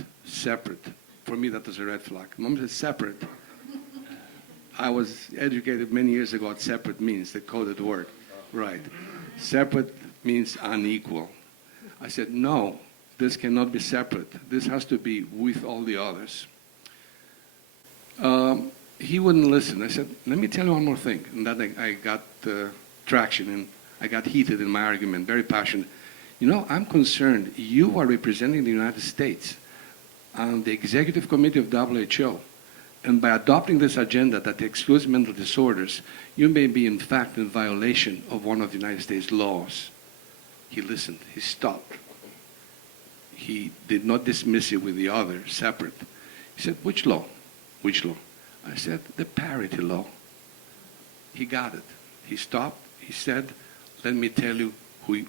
For me, that was a red flag. Mom said separate. I was educated many years ago what separate means, the coded word. Right. Separate means unequal. I said, no, this cannot be separate. This has to be with all the others. He wouldn't listen. I said, let me tell you one more thing. And then I got traction and I got heated in my argument, very passionate. You know, I'm concerned. You are representing the United States on the Executive Committee of WHO. And by adopting this agenda that excludes mental disorders, you may be in fact in violation of one of the United States laws. He listened. He stopped. He did not dismiss it with the other, separate. He said, which law? Which law? I said, the parity law. He got it. He stopped. He said, let me tell you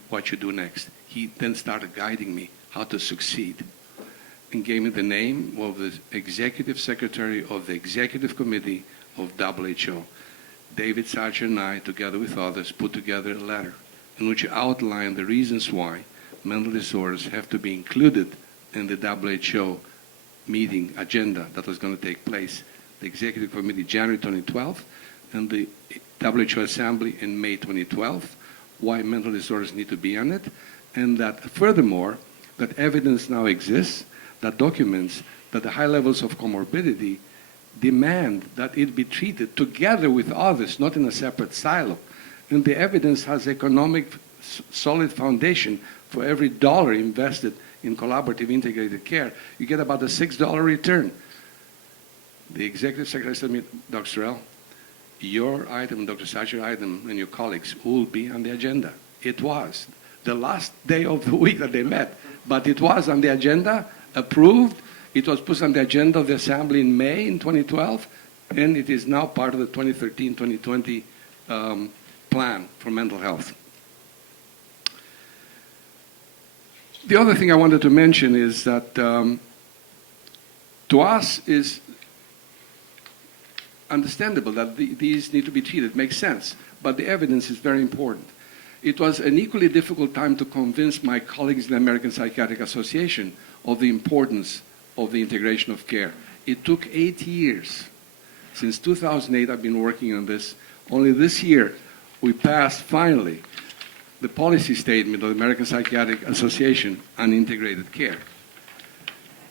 what you do next. He then started guiding me how to succeed and gave me the name of the Executive Secretary of the Executive Committee of WHO. David Satcher and I, together with others, put together a letter in which we outlined the reasons why mental disorders have to be included in the WHO meeting agenda that was going to take place, the Executive Committee January 2012 and the WHO Assembly in May 2012, why mental disorders need to be on it, and that furthermore, that evidence now exists that documents that the high levels of comorbidity demand that it be treated together with others, not in a separate silo. And the evidence has economic solid foundation. For every dollar invested in collaborative integrated care, you get about a $6 return. The Executive Secretary said to me, Dr. SOREL, your item, Dr. Satcher's item, and your colleagues will be on the agenda. It was the last day of the week that they met, but it was on the agenda, approved. It was put on the agenda of the Assembly in May in 2012, and it is now part of the 2013-2020 plan for mental health. The other thing I wanted to mention is that to us is understandable that these need to be treated, makes sense, but the evidence is very important. It was an equally difficult time to convince my colleagues in the American Psychiatric Association of the importance of the integration of care. It took 8 years. Since 2008, I've been working on this. Only this year, we passed, finally, the policy statement of the American Psychiatric Association on integrated care.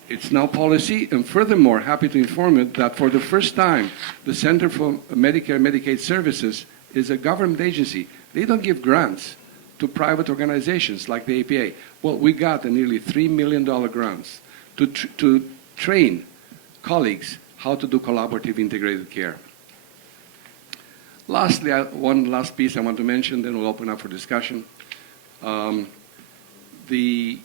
It's now policy, and furthermore, happy to inform you that for the first time, the Center for Medicare and Medicaid Services is a government agency. They don't give grants to private organizations like the APA. Well, we got a nearly $3 million grants to train colleagues how to do collaborative integrated care. Lastly, one last piece I want to mention, then we'll open up for discussion. The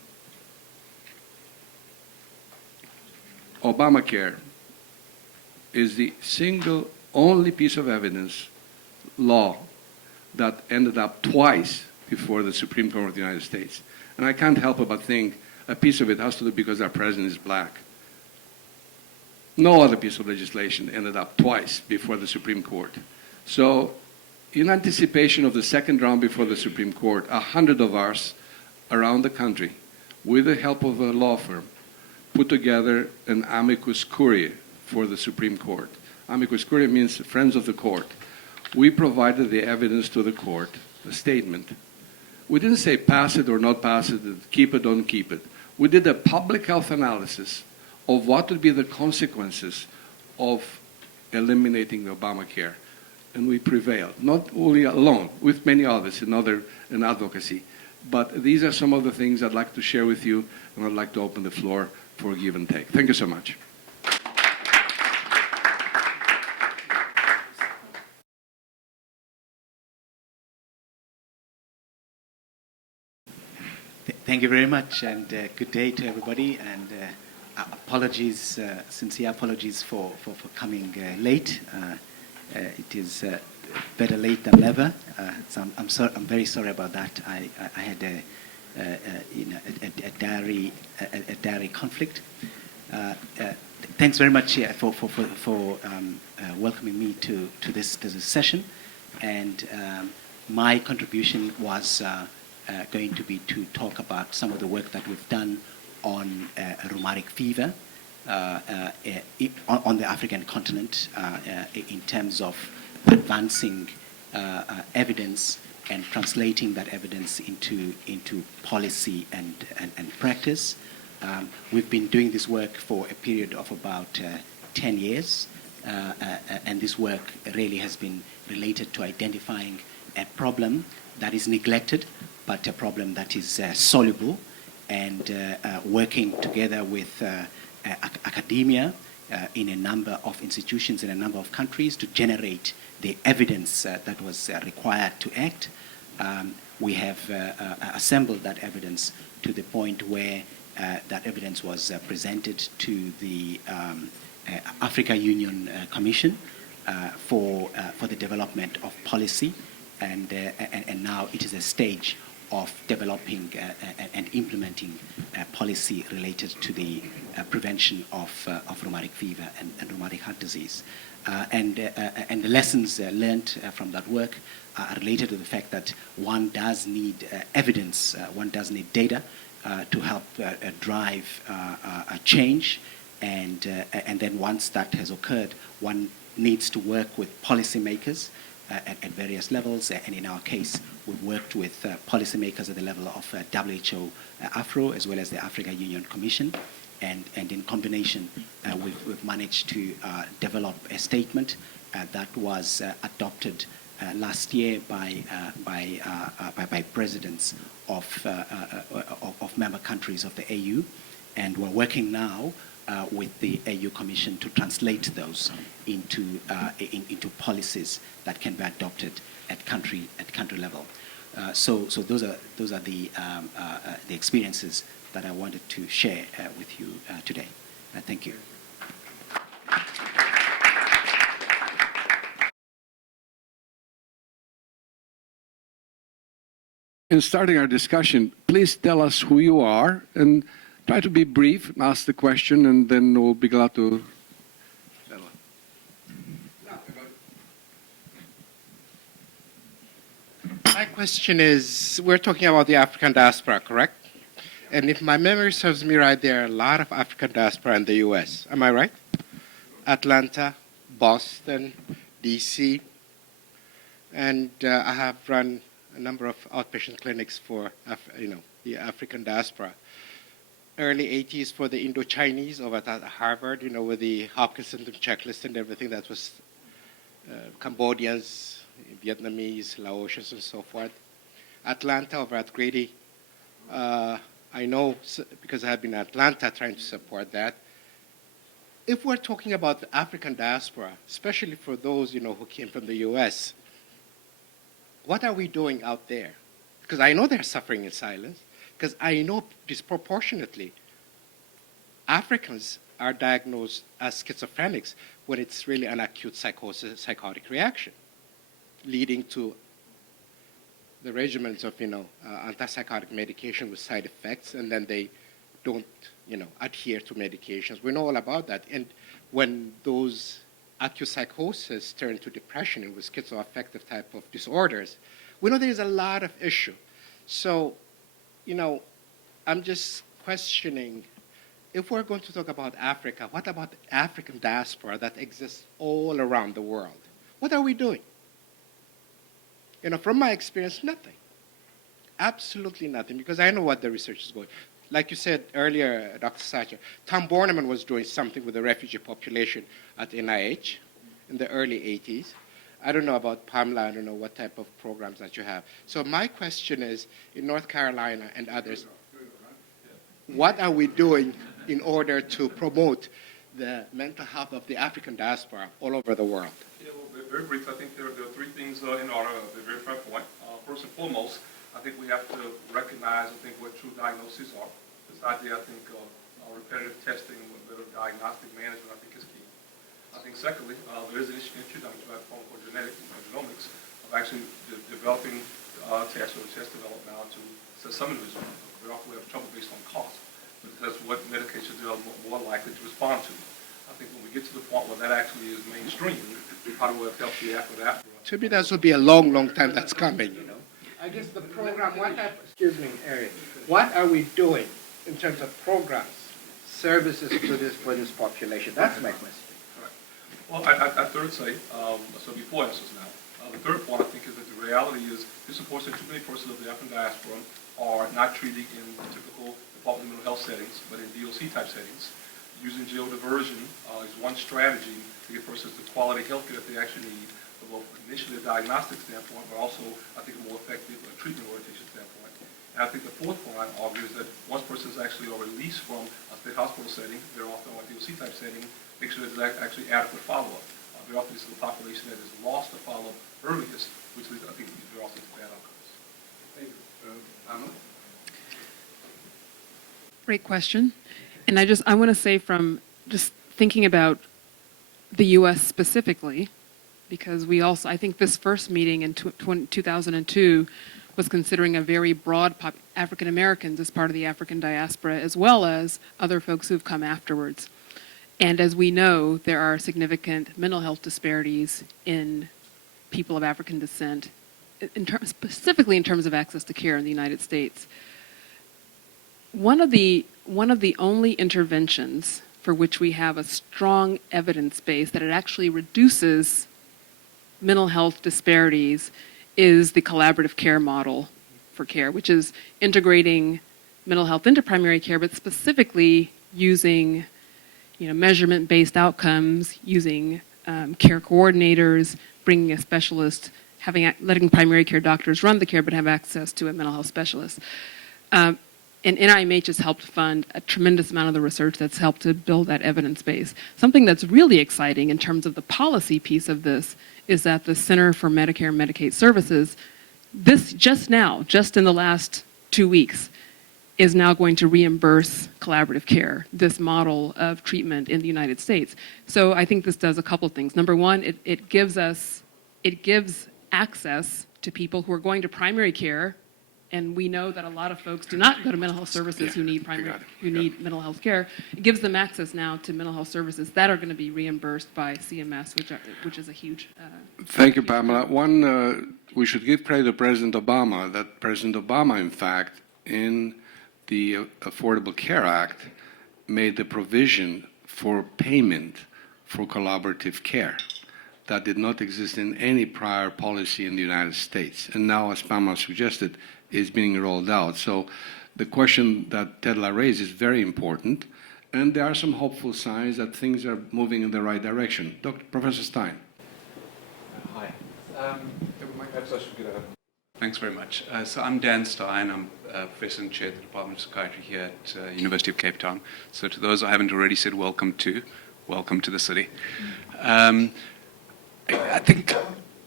Obamacare is the single only piece of evidence, law, that ended up twice before the Supreme Court of the United States. And I can't help but think a piece of it has to do because our president is black. No other piece of legislation ended up twice before the Supreme Court. So in anticipation of the second round before the Supreme Court, 100 of us around the country, with the help of a law firm, put together an amicus curiae for the Supreme Court. Amicus curiae means friends of the court. We provided the evidence to the court, the statement. We didn't say pass it or not pass it, keep it, don't keep it. We did a public health analysis of what would be the consequences of eliminating the Obamacare. And we prevailed, not only alone, with many others in advocacy. But these are some of the things I'd like to share with you, and I'd like to open the floor for give and take. Thank you so much. Thank you very much, and good day to everybody. And apologies, sincere apologies for coming late. It is better late than never. So I'm very sorry about that. I had a diary conflict. Thanks very much for welcoming me to this session. And my contribution was going to be to talk about some of the work that we've done on rheumatic fever on the African continent in terms of advancing evidence and translating that evidence into policy and practice. We've been doing this work for a period of about 10 years, and this work really has been related to identifying a problem that is neglected, but a problem that is soluble, and working together with academia in a number of institutions in a number of countries to generate the evidence that was required to act. We have assembled that evidence to the point where that evidence was presented to the Africa Union Commission for the development of policy, and now it is a stage of developing and implementing policy related to the prevention of rheumatic fever and rheumatic heart disease. And the lessons learned from that work are related to the fact that one does need evidence, one does need data to help drive a change, and then once that has occurred, one needs to work with policymakers at various levels, and in our case, we've worked with policymakers at the level of WHO Afro, as well as the Africa Union Commission, and in combination, we've managed to develop a statement that was adopted last year by presidents of member countries of the AU, and we're working now with the AU Commission to translate those into policies that can be adopted at country level. So those are the experiences that I wanted to share with you today. Thank you. In starting our discussion, please tell us who you are and try to be brief, ask the question, and then we'll be glad to. My question is, we're talking about the African diaspora, correct? And if my memory serves me right, there are a lot of African diaspora in the U.S. Am I right? Atlanta, Boston, D.C. And I have run a number of outpatient clinics for the African diaspora. Early 80s for the Indo-Chinese over at Harvard, with the Hopkins syndrome checklist and everything that was Cambodians, Vietnamese, Laotians, and so forth. Atlanta over at Grady. I know because I have been in Atlanta trying to support that. If we're talking about the African diaspora, especially for those who came from the U.S., what are we doing out there? Because I know they're suffering in silence, because I know disproportionately Africans are diagnosed as schizophrenics when it's really an acute psychotic reaction, leading to the regimens of antipsychotic medication with side effects, and then they don't adhere to medications. We know all about that. And when those acute psychosis turn to depression and with schizoaffective type of disorders, we know there's a lot of issue. So, I'm just questioning, if we're going to talk about Africa, what about the African diaspora that exists all around the world? What are we doing? From my experience, nothing. Absolutely nothing, because I know what the research is going. Like you said earlier, Dr. Satcher, Tom Borneman was doing something with the refugee population at NIH in the early 80s. I don't know about Pamela, I don't know what type of programs that you have. So my question is, in North Carolina and others, what are we doing in order to promote the mental health of the African diaspora all over the world? Yeah, well, very briefly, I think there are three things in order of the very first point. First and foremost, I think we have to recognize, what true diagnoses are. This idea, repetitive testing with better diagnostic management, is key. I think secondly, there is an introduction to pharmacogenetics and genomics of actually developing tests or test developed now to some individuals. Very often we have trouble based on cost, but that's what medications are more likely to respond to. I think when we get to the point where that actually is mainstream, how do we help the after? To me, that will be a long, long time that's coming, I guess the program, Eric, what are we doing in terms of programs, services for this population? That's my question. Right. Well, I third say, so before answers now, the third point I think is that the reality is disproportionately too many persons of the African diaspora are not treated in typical Department of Mental Health settings, but in DOC type settings. Using jail diversion is one strategy to get persons the quality health care that they actually need, from both initially a diagnostic standpoint, but also a more effective treatment orientation standpoint. And I think the fourth point I'd argue is that once persons actually are released from a state hospital setting, they're often a DOC type setting, make sure there's actually adequate follow-up. Very often this is the population that is lost to follow-up earliest, which leads, very often to bad outcomes. Thank you. Pamela? Great question. And I want to say, from just thinking about the U.S. specifically, because I think this first meeting in 2002 was considering a very broad African Americans as part of the African diaspora, as well as other folks who've come afterwards. And as we know, there are significant mental health disparities in people of African descent, specifically in terms of access to care in the United States. One of the only interventions for which we have a strong evidence base that it actually reduces mental health disparities is the collaborative care model for care, which is integrating mental health into primary care, but specifically using measurement-based outcomes, using care coordinators, bringing a specialist, letting primary care doctors run the care, but have access to a mental health specialist. And NIMH has helped fund a tremendous amount of the research that's helped to build that evidence base. Something that's really exciting in terms of the policy piece of this is that the Center for Medicare and Medicaid Services, just in the last 2 weeks, is now going to reimburse collaborative care, this model of treatment in the United States. So I think this does a couple things. Number one, it gives access to people who are going to primary care, and we know that a lot of folks do not go to mental health services who need mental health care. It gives them access now to mental health services that are going to be reimbursed by CMS, which is a huge. Thank you, Pamela. We should give credit to President Obama. That President Obama, in fact, in the Affordable Care Act, made the provision for payment for collaborative care. that did not exist in any prior policy in the United States. And now, as Pamela suggested, is being rolled out. So the question that Tedla raised is very important, and there are some hopeful signs that things are moving in the right direction. Professor Stein. Hi. Thanks very much. So I'm Dan Stein. I'm Professor and Chair of the Department of Psychiatry here at University of Cape Town. So to those I haven't already said welcome to the city. I think,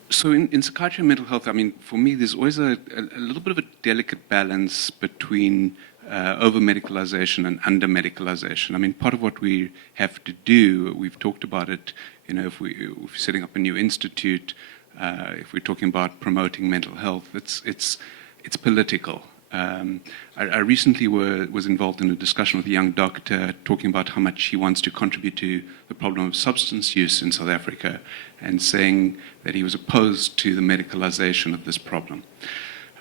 so in psychiatry and mental health, I mean, for me, there's always a little bit of a delicate balance between over-medicalization and under-medicalization. I mean, part of what we have to do, we've talked about it, you know, if we're setting up a new institute, if we're talking about promoting mental health, it's political. I recently was involved in a discussion with a young doctor talking about how much he wants to contribute to the problem of substance use in South Africa and saying that he was opposed to the medicalization of this problem.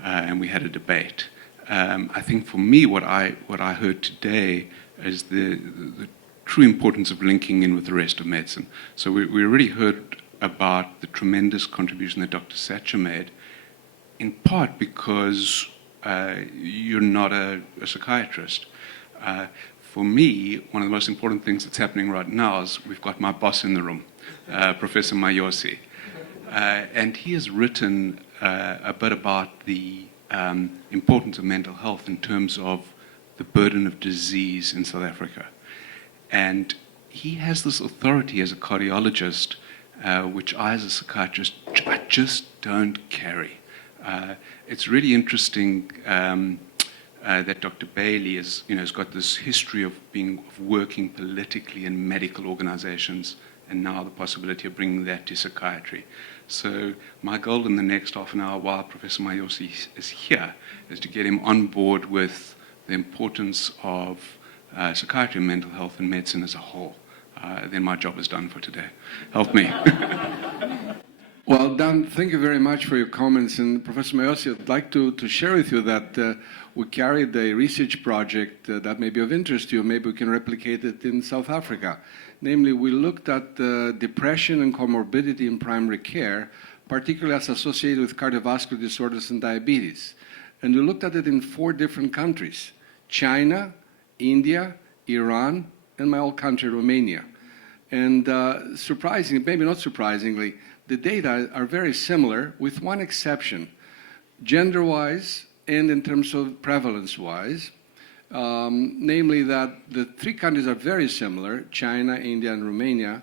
And we had a debate. I think for me, what I heard today is the true importance of linking in with the rest of medicine. So we already heard about the tremendous contribution that Dr. Satcher made, in part because you're not a psychiatrist. For me, one of the most important things that's happening right now is we've got my boss in the room, Professor Mayosi. And he has written a bit about the importance of mental health in terms of the burden of disease in South Africa. And he has this authority as a cardiologist, which I as a psychiatrist, I just don't carry. It's really interesting that Dr. Bailey has got this history of working politically in medical organizations, and now the possibility of bringing that to psychiatry. So my goal in the next half an hour while Professor Mayosi is here is to get him on board with the importance of psychiatry and mental health and medicine as a whole. Then my job is done for today. Help me. Well, Dan, thank you very much for your comments. And Professor Mayosi, I'd like to share with you that we carried a research project that may be of interest to you. Maybe we can replicate it in South Africa. Namely, we looked at depression and comorbidity in primary care, particularly as associated with cardiovascular disorders and diabetes. And we looked at it in 4 different countries: China, India, Iran, and my old country, Romania. And surprisingly, maybe not surprisingly, the data are very similar with one exception. Gender-wise and in terms of prevalence-wise, namely that the 3 countries are very similar, China, India, and Romania.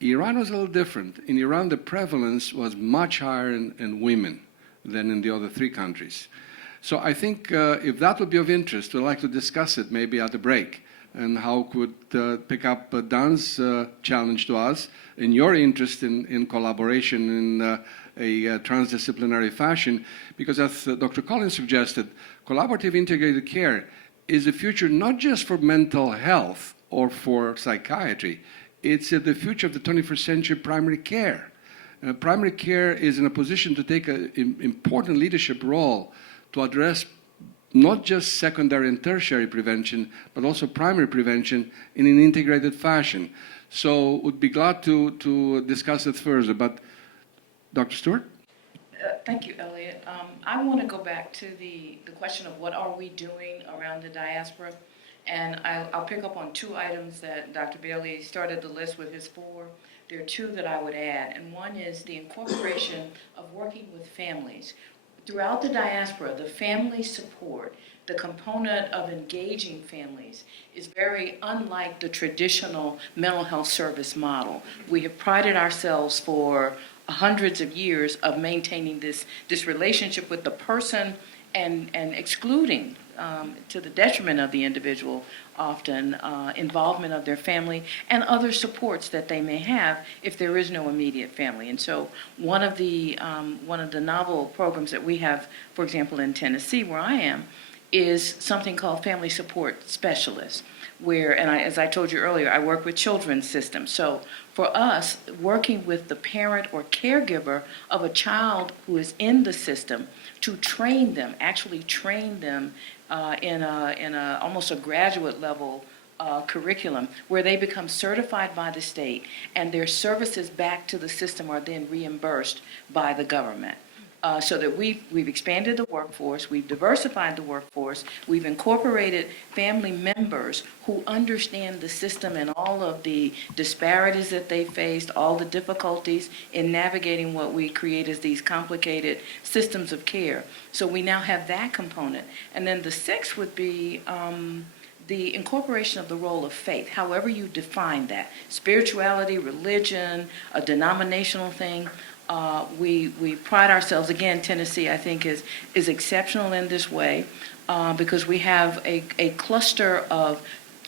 Iran was a little different. In Iran, the prevalence was much higher in women than in the other 3 countries. So I think if that would be of interest, we'd like to discuss it maybe at the break, and how could pick up Dan's challenge to us in your interest in collaboration in a transdisciplinary fashion, because as Dr. Collins suggested, collaborative integrated care is the future not just for mental health or for psychiatry, it's the future of the 21st century primary care. Primary care is in a position to take an important leadership role to address not just secondary and tertiary prevention, but also primary prevention in an integrated fashion. So would be glad to discuss it further. But Dr. Stewart? Thank you, Elliot. I want to go back to the question of what are we doing around the diaspora. And I'll pick up on 2 items that Dr. Bailey started the list with his 4. There are 2 that I would add. And one is the incorporation of working with families. Throughout the diaspora, the family support, the component of engaging families, is very unlike the traditional mental health service model. We have prided ourselves for hundreds of years of maintaining this relationship with the person and excluding, to the detriment of the individual, often involvement of their family and other supports that they may have if there is no immediate family. And so one of the novel programs that we have, for example, in Tennessee, where I am, is something called Family Support Specialists, where, and as I told you earlier, I work with children's systems. So for us, working with the parent or caregiver of a child who is in the system to train them, actually train them in a almost a graduate level curriculum where they become certified by the state and their services back to the system are then reimbursed by the government. So that we've expanded the workforce, we've diversified the workforce, we've incorporated family members who understand the system and all of the disparities that they faced, all the difficulties in navigating what we create as these complicated systems of care. So we now have that component. And then the sixth would be the incorporation of the role of faith, however you define that. Spirituality, religion, a denominational thing. We pride ourselves, again, Tennessee, I think, is exceptional in this way because we have a cluster of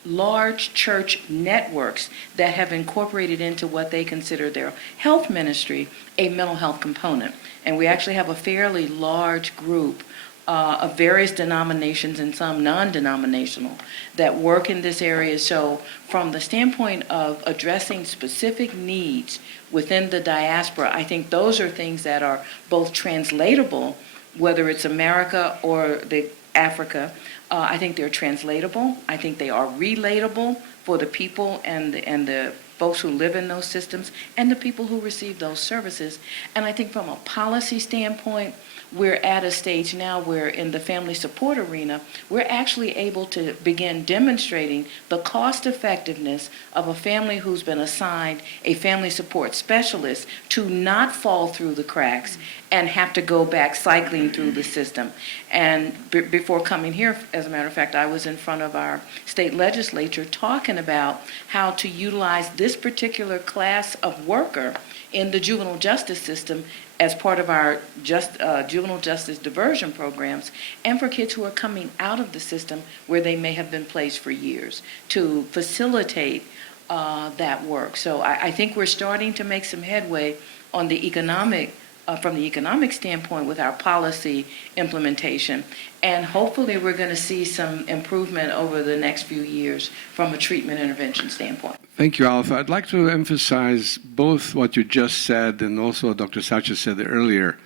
large church networks that have incorporated into what they consider their health ministry a mental health component. And we actually have a fairly large group of various denominations and some non-denominational that work in this area. So from the standpoint of addressing specific needs within the diaspora, I think those are things that are both translatable, whether it's America or the Africa. I think they're translatable. I think they are relatable for the people and the folks who live in those systems and the people who receive those services. And I think from a policy standpoint, we're at a stage now where in the family support arena, we're actually able to begin demonstrating the cost effectiveness of a family who's been assigned a family support specialist to not fall through the cracks and have to go back cycling through the system. And before coming here, as a matter of fact, I was in front of our state legislature talking about how to utilize this particular class of worker in the juvenile justice system as part of our juvenile justice diversion programs, and for kids who are coming out of the system where they may have been placed for years, to facilitate that work. So I think we're starting to make some headway on the economic, from the economic standpoint with our policy implementation, and hopefully we're going to see some improvement over the next few years from a treatment intervention standpoint. Thank you, Alpha. I'd like to emphasize both what you just said and also what Dr. Sanchez said earlier.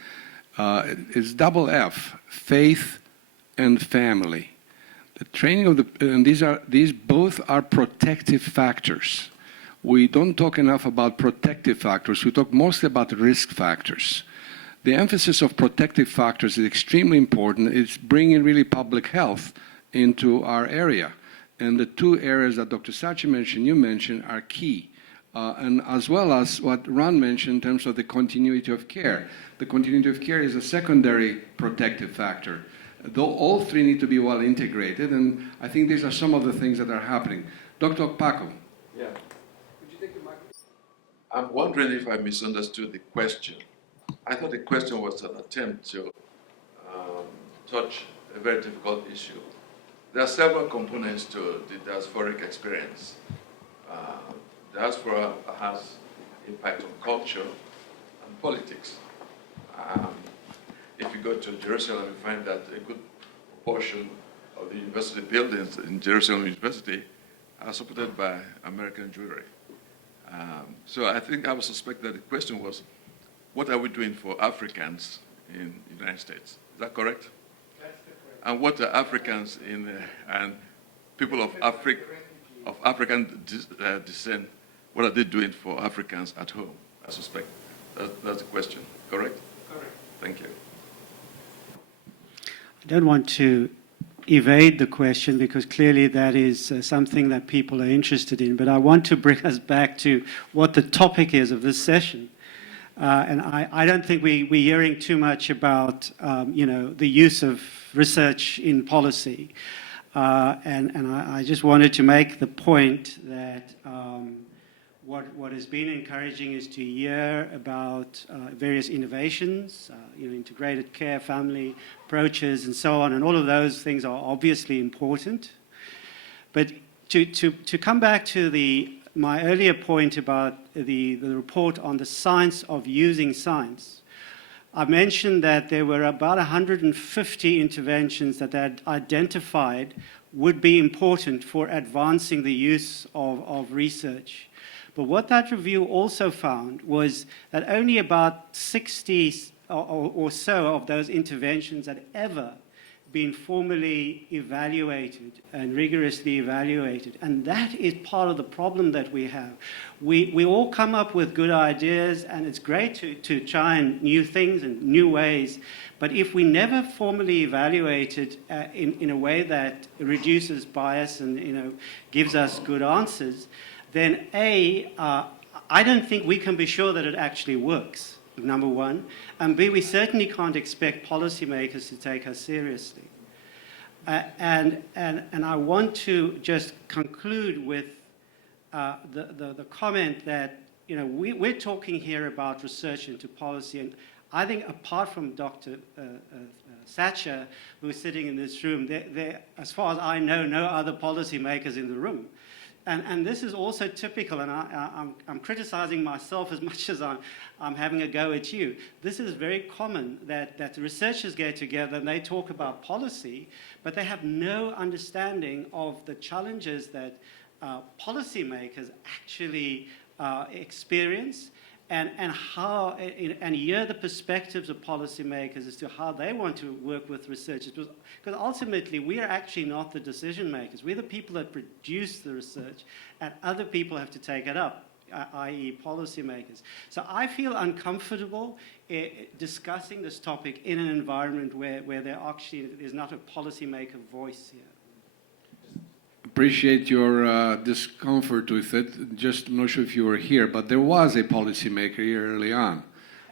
It's double F, faith and family. The training of and these both are protective factors. We don't talk enough about protective factors. We talk mostly about risk factors. The emphasis of protective factors is extremely important. It's bringing really public health into our area. And the two areas that Dr. Sachi mentioned, you mentioned, are key. And as well as what Ron mentioned in terms of the continuity of care. The continuity of care is a secondary protective factor. Though all three need to be well integrated, and I think these are some of the things that are happening. Dr. Paco. Yeah. Could you take the microphone? I'm wondering if I misunderstood the question. I thought the question was an attempt to touch a very difficult issue. There are several components to the diasporic experience. Diaspora has impact on culture and politics. If you go to Jerusalem, you find that a good portion of the university buildings in Jerusalem University are supported by American Jewry. So I would suspect that the question was, what are we doing for Africans in the United States? Is that correct? And what are Africans and people of African descent, what are they doing for Africans at home? I suspect that's the question. Correct? Correct. Thank you. I don't want to evade the question because clearly that is something that people are interested in, but I want to bring us back to what the topic is of this session. And I don't think we're hearing too much about, the use of research in policy. And I just wanted to make the point that what has been encouraging is to hear about various innovations, integrated care, family approaches, and so on. And all of those things are obviously important. But to come back to my earlier point about the report on the science of using science, I mentioned that there were about 150 interventions that they had identified would be important for advancing the use of research. But what that review also found was that only about 60 or so of those interventions had ever been formally evaluated and rigorously evaluated. And that is part of the problem that we have. We all come up with good ideas, and it's great to try and new things and new ways. But if we never formally evaluate it in a way that reduces bias and gives us good answers, then I don't think we can be sure that it actually works, number one. And B, we certainly can't expect policymakers to take us seriously. And I want to just conclude with the comment that we're talking here about research into policy, and I think apart from Dr. Satcher, who's sitting in this room, there, as far as I know, no other policymakers in the room. And this is also typical, and I'm criticizing myself as much as I'm having a go at you. This is very common that the researchers get together and they talk about policy, but they have no understanding of the challenges that policymakers actually experience, and how, and hear the perspectives of policymakers as to how they want to work with researchers. Because ultimately, we are actually not the decision makers. We're the people that produce the research, and other people have to take it up, i.e. policymakers. So I feel uncomfortable discussing this topic in an environment where there actually is not a policymaker voice here. Appreciate your discomfort with it. Just not sure if you were here, but there was a policymaker here early on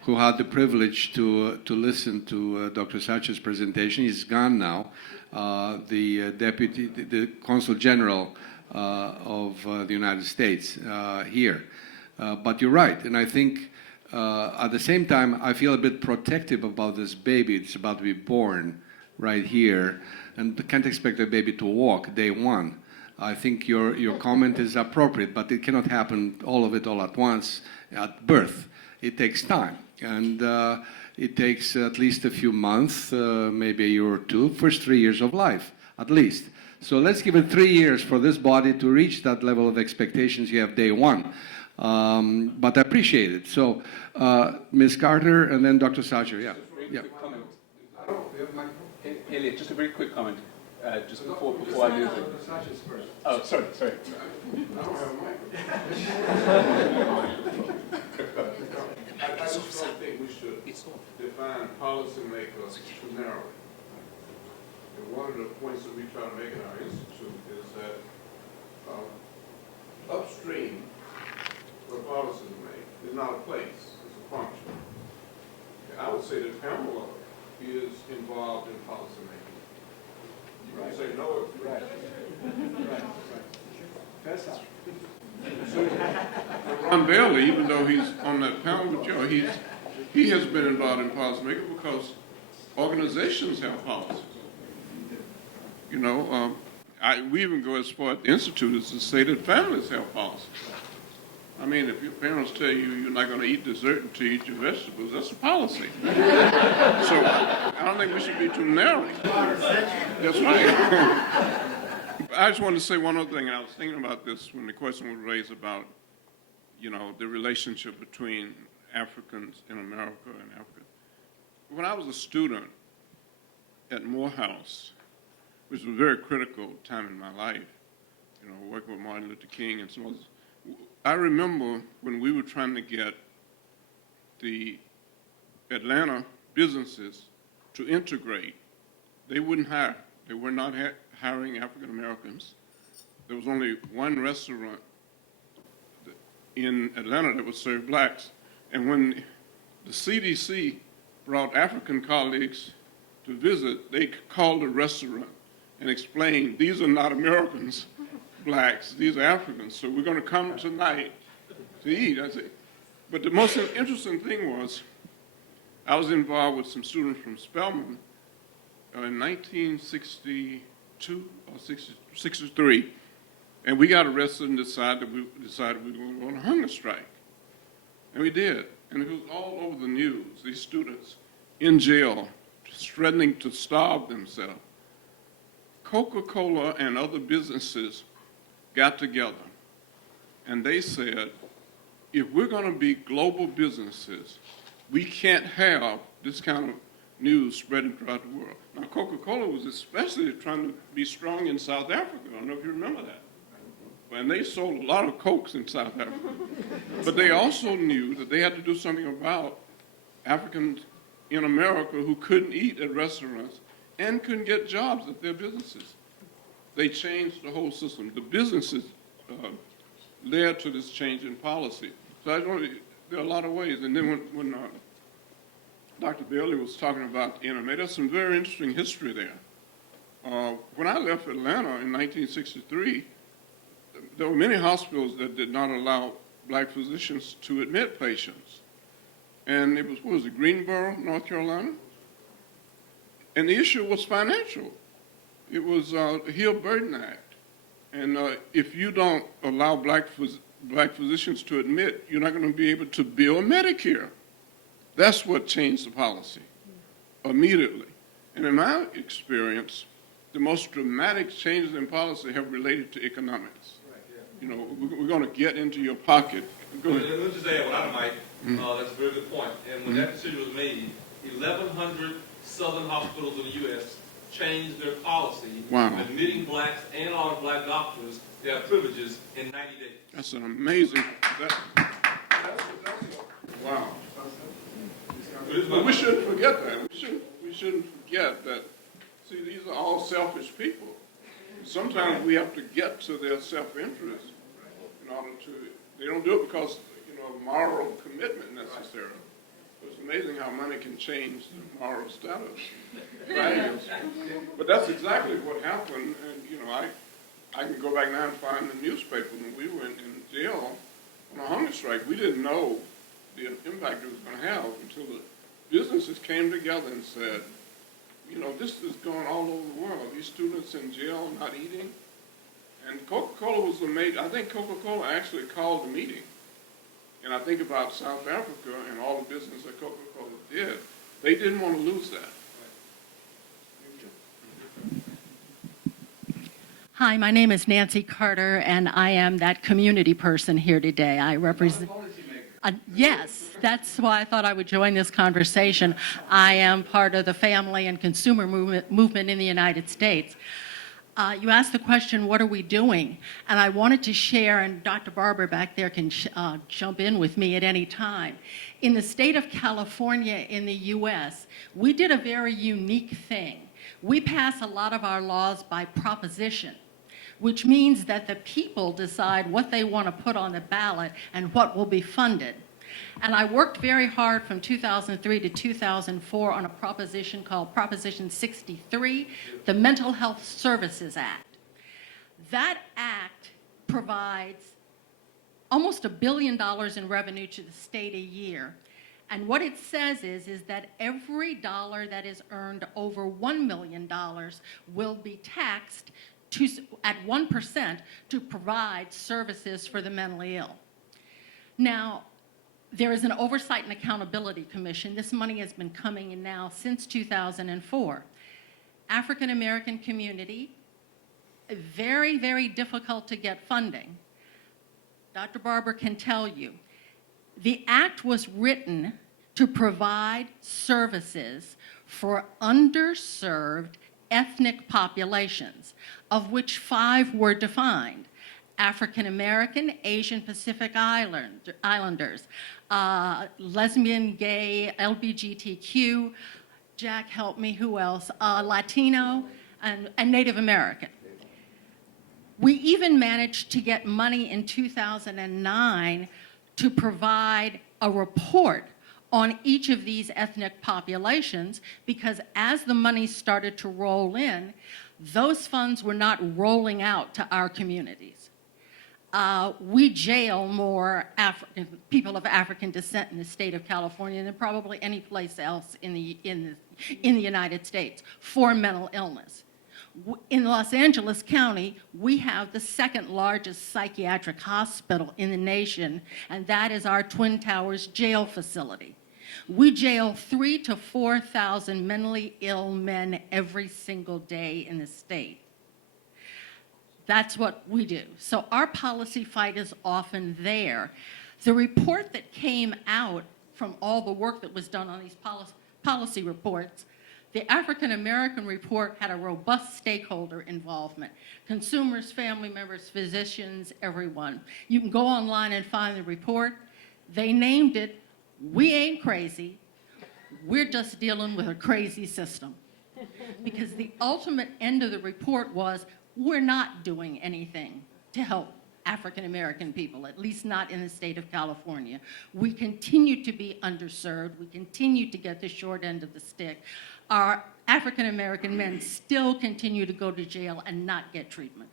who had the privilege to listen to Dr. Satcher's presentation. He's gone now, the Consul General of the United States here. But you're right, and I think at the same time I feel a bit protective about this baby. It's about to be born right here, and can't expect a baby to walk day one. I think your comment is appropriate, but it cannot happen all of it all at once at birth. It takes time, and it takes at least a few months, maybe a year or two, first 3 years of life, at least. So let's give it 3 years for this body to reach that level of expectations you have day one. But I appreciate it. So Ms. Carter and then Dr. Satcher, yeah. Yeah. Elliot, just a very quick comment, just before I move it. Oh, sorry. I just don't think we should define policymakers too narrowly. And one of the points that we try to make in our institute is that upstream, where policies are made, is not a place, it's a function. And I would say that Pamela is involved in policy making. You can say no if you're right. Ron Bailey, even though he's on that panel with Joe, he has been involved in policy making because organizations have policies. We even go as far at the Institute as to say that families have policies. I mean, if your parents tell you you're not going to eat dessert until you eat your vegetables, that's a policy. So I don't think we should be too narrow. That's right. I just wanted to say one other thing, and I was thinking about this when the question was raised about, the relationship between Africans in America and Africa. When I was a student at Morehouse, which was a very critical time in my life, working with Martin Luther King and some others, I remember when we were trying to get the Atlanta businesses to integrate, they wouldn't hire. They were not hiring African Americans. There was only one restaurant in Atlanta that would serve blacks. And when the CDC brought African colleagues to visit, they called the restaurant and explained, these are not Americans, blacks, these are Africans, so we're going to come tonight to eat. I said, but the most interesting thing was, I was involved with some students from Spelman in 1962 or 63, and we got arrested and decided we were going to go on a hunger strike. And we did, and it was all over the news, these students in jail, threatening to starve themselves. Coca-Cola and other businesses got together, and they said, if we're going to be global businesses, we can't have this kind of news spreading throughout the world. Now, Coca-Cola was especially trying to be strong in South Africa. I don't know if you remember that. And they sold a lot of Cokes in South Africa. But they also knew that they had to do something about Africans in America who couldn't eat at restaurants and couldn't get jobs at their businesses. They changed the whole system. The businesses led to this change in policy. So I don't, there are a lot of ways. And then when Dr. Bailey was talking about NMA, there's some very interesting history there. When I left Atlanta in 1963, there were many hospitals that did not allow black physicians to admit patients. And it was, what was it, Greensboro, North Carolina? And the issue was financial. It was the Hill-Burton Act. And if you don't allow black physicians to admit, you're not going to be able to bill Medicare. That's what changed the policy immediately. And in my experience, the most dramatic changes in policy have related to economics. You know, we're going to get into your pocket. Go ahead. Let me just add what I might. That's a very good point. And when that decision was made, 1,100 southern hospitals in the U.S. changed their policy, admitting blacks and non-black doctors their privileges in 90 days. That's an amazing. Wow. But we shouldn't forget that. We shouldn't forget that. See, these are all selfish people. Sometimes we have to get to their self-interest in order to. They don't do it because of moral commitment necessarily. It's amazing how money can change the moral status. Right? But that's exactly what happened. And I can go back now and find the newspaper when we were in jail on a hunger strike. We didn't know the impact it was going to have until the businesses came together and said, this is going all over the world. These students in jail not eating. And Coca-Cola was amazing. I think Coca-Cola actually called the meeting. And I think about South Africa and all the business that Coca-Cola did. They didn't want to lose that. Hi, my name is Nancy Carter, and I am that community person here today. I represent... Yes, that's why I thought I would join this conversation. I am part of the family and consumer movement in the United States. You asked the question, what are we doing? And I wanted to share, and Dr. Barber back there can jump in with me at any time. In the state of California in the US, we did a very unique thing. We pass a lot of our laws by proposition, which means that the people decide what they want to put on the ballot and what will be funded. And I worked very hard from 2003 to 2004 on a proposition called Proposition 63, the Mental Health Services Act. That act provides almost $1 billion in revenue to the state a year. And what it says is that every dollar that is earned over $1 million will be taxed at 1% to provide services for the mentally ill. Now, there is an Oversight and Accountability Commission. This money has been coming in now since 2004. African American community, very, very difficult to get funding. Dr. Barber can tell you, the act was written to provide services for underserved ethnic populations, of which 5 were defined: African American, Asian Pacific Islanders, lesbian, gay, LGBTQ, Jack help me, who else? Latino, and Native American. We even managed to get money in 2009 to provide a report on each of these ethnic populations, because as the money started to roll in, those funds were not rolling out to our communities. We jail more people of African descent in the state of California than probably any place else in the United States for mental illness. In Los Angeles County, we have the 2nd largest psychiatric hospital in the nation, and that is our Twin Towers jail facility. We jail 3,000 to 4,000 mentally ill men every single day in the state. That's what we do. So our policy fight is often there. The report that came out from all the work that was done on these policy reports, the African American report had a robust stakeholder involvement. Consumers, family members, physicians, everyone. You can go online and find the report. They named it, "We Ain't Crazy, We're Just Dealing with a Crazy System." Because the ultimate end of the report was, we're not doing anything to help African American people, at least not in the state of California. We continue to be underserved. We continue to get the short end of the stick. Our African American men still continue to go to jail and not get treatment.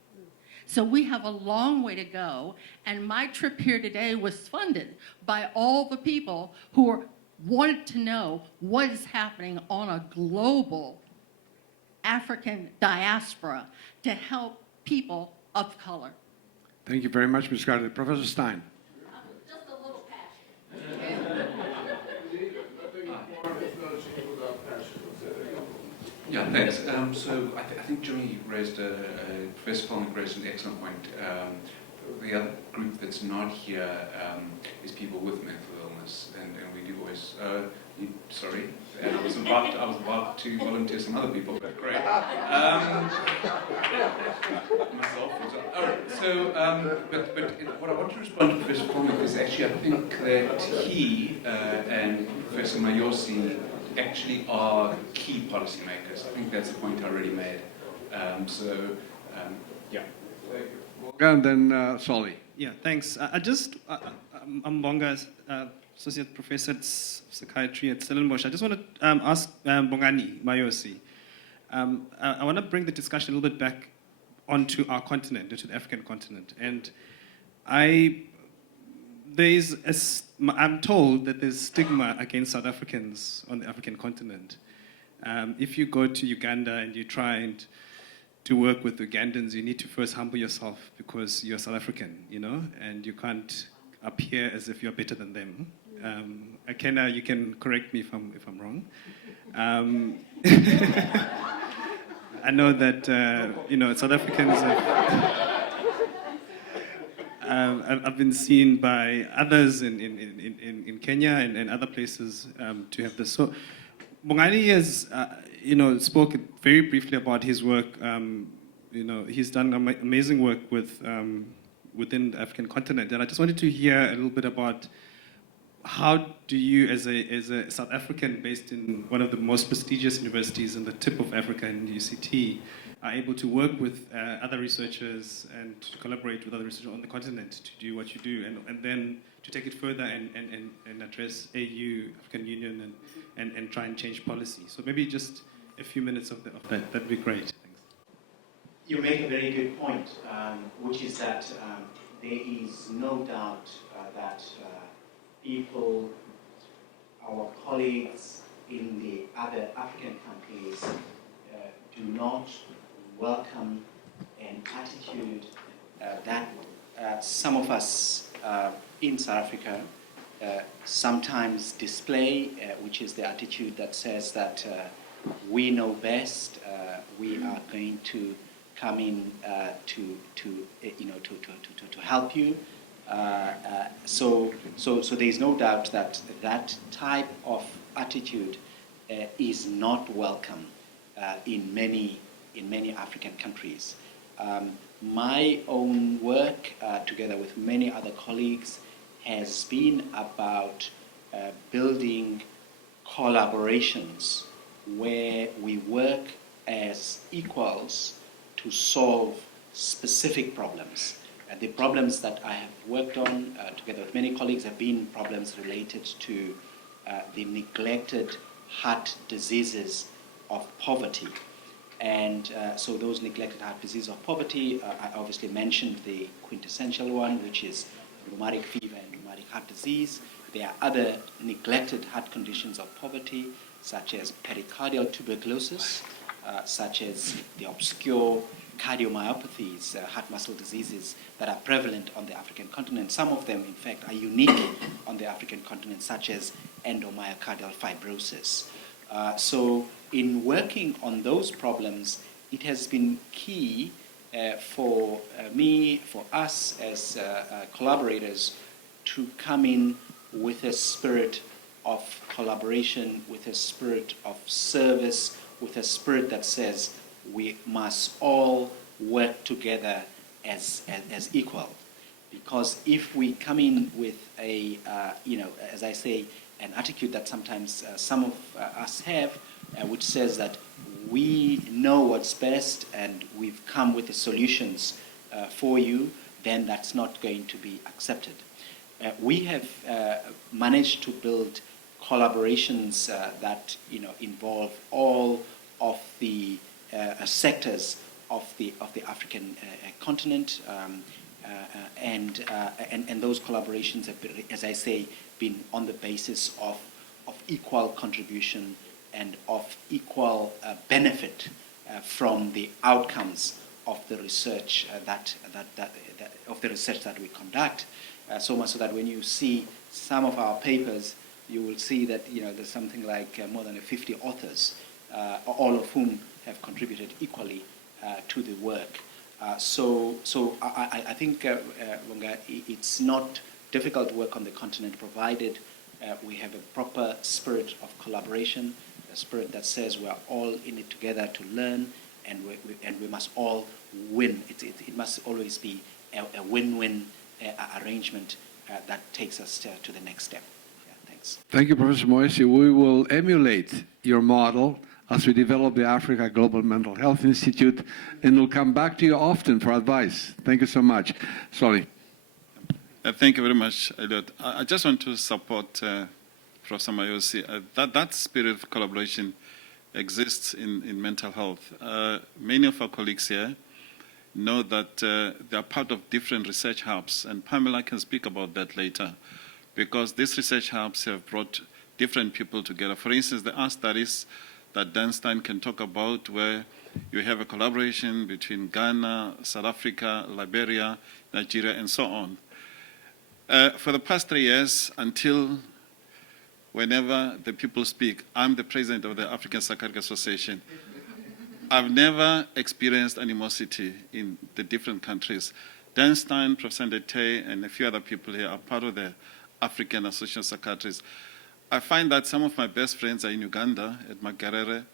So we have a long way to go, and my trip here today was funded by all the people who wanted to know what is happening on a global African diaspora to help people of color. Thank you very much, Ms. Carter. Professor Stein. Just a little passion. Yeah, thanks. So I think Jimmy raised Professor VOLMINK raised an excellent point. The other group that's not here is people with mental illness, and we do always. Sorry, and I was about to volunteer some other people, but great. Myself. All right. So, but what I want to respond to Professor VOLMINK is actually I think that he and Professor Mayosi actually are key policymakers. I think that's the point I already made. Yeah. And then Solly. Yeah, thanks. I'm Bonga, Associate Professor of Psychiatry at Stellenbosch. I just want to ask Bongani Mayosi. I want to bring the discussion a little bit back onto our continent, onto the African continent. And I'm told that there's stigma against South Africans on the African continent. If you go to Uganda and you try to work with Ugandans, you need to first humble yourself because you're South African, and you can't appear as if you're better than them. Akena, you can correct me if I'm wrong. I know that South Africans have been seen by others in Kenya and other places to have this. So Bongani has spoken very briefly about his work. He's done amazing work within the African continent, and I just wanted to hear a little bit about how do you, as a South African based in one of the most prestigious universities in the tip of Africa in UCT, are able to work with other researchers and to collaborate with other researchers on the continent to do what you do, and then to take it further and address AU, African Union, and try and change policy. So maybe just a few minutes of that. That'd be great. Thanks. You make a very good point, which is that there is no doubt that people, our colleagues in the other African countries, do not welcome an attitude that some of us in South Africa sometimes display, which is the attitude that says that we know best, we are going to come in to help you. So there is no doubt that that type of attitude is not welcome in many African countries. My own work, together with many other colleagues, has been about building collaborations where we work as equals to solve specific problems. The problems that I have worked on, together with many colleagues, have been problems related to the neglected heart diseases of poverty. And so those neglected heart diseases of poverty, I obviously mentioned the quintessential one, which is rheumatic fever and rheumatic heart disease. There are other neglected heart conditions of poverty, such as pericardial tuberculosis, such as the obscure cardiomyopathies, heart muscle diseases that are prevalent on the African continent. Some of them, in fact, are unique on the African continent, such as endomyocardial fibrosis. So in working on those problems, it has been key for me, for us as collaborators, to come in with a spirit of collaboration, with a spirit of service, with a spirit that says we must all work together as equal. Because if we come in with a, as I say, an attitude that sometimes some of us have, which says that we know what's best and we've come with the solutions for you, then that's not going to be accepted. We have managed to build collaborations that involve all of the sectors of the African continent, and those collaborations have been, as I say, been on the basis of equal contribution and of equal benefit from the outcomes of the research that we conduct. So much so that when you see some of our papers, you will see that there's something like more than 50 authors, all of whom have contributed equally to the work. So I think, Lunga, it's not difficult work on the continent, provided we have a proper spirit of collaboration, a spirit that says we're all in it together to learn, and we must all win. It must always be a win-win arrangement that takes us to the next step. Yeah, thanks. Thank you, Professor Mayosi. We will emulate your model as we develop the Africa Global Mental Health Institute, and we'll come back to you often for advice. Thank you so much. Sorry. Thank you very much, Elliot. I just want to support Professor Mayosi. That spirit of collaboration exists in mental health. Many of our colleagues here know that they are part of different research hubs, and Pamela can speak about that later, because these research hubs have brought different people together. For instance, there are studies that Dan Stein can talk about where you have a collaboration between Ghana, South Africa, Liberia, Nigeria, and so on. For the past 3 years, until whenever the people speak, I'm the president of the African Psychiatric Association. I've never experienced animosity in the different countries. Dan Stein, Professor NDETEI, and a few other people here are part of the African Association of Psychiatrists. I find that some of my best friends are in Uganda, at Makerere.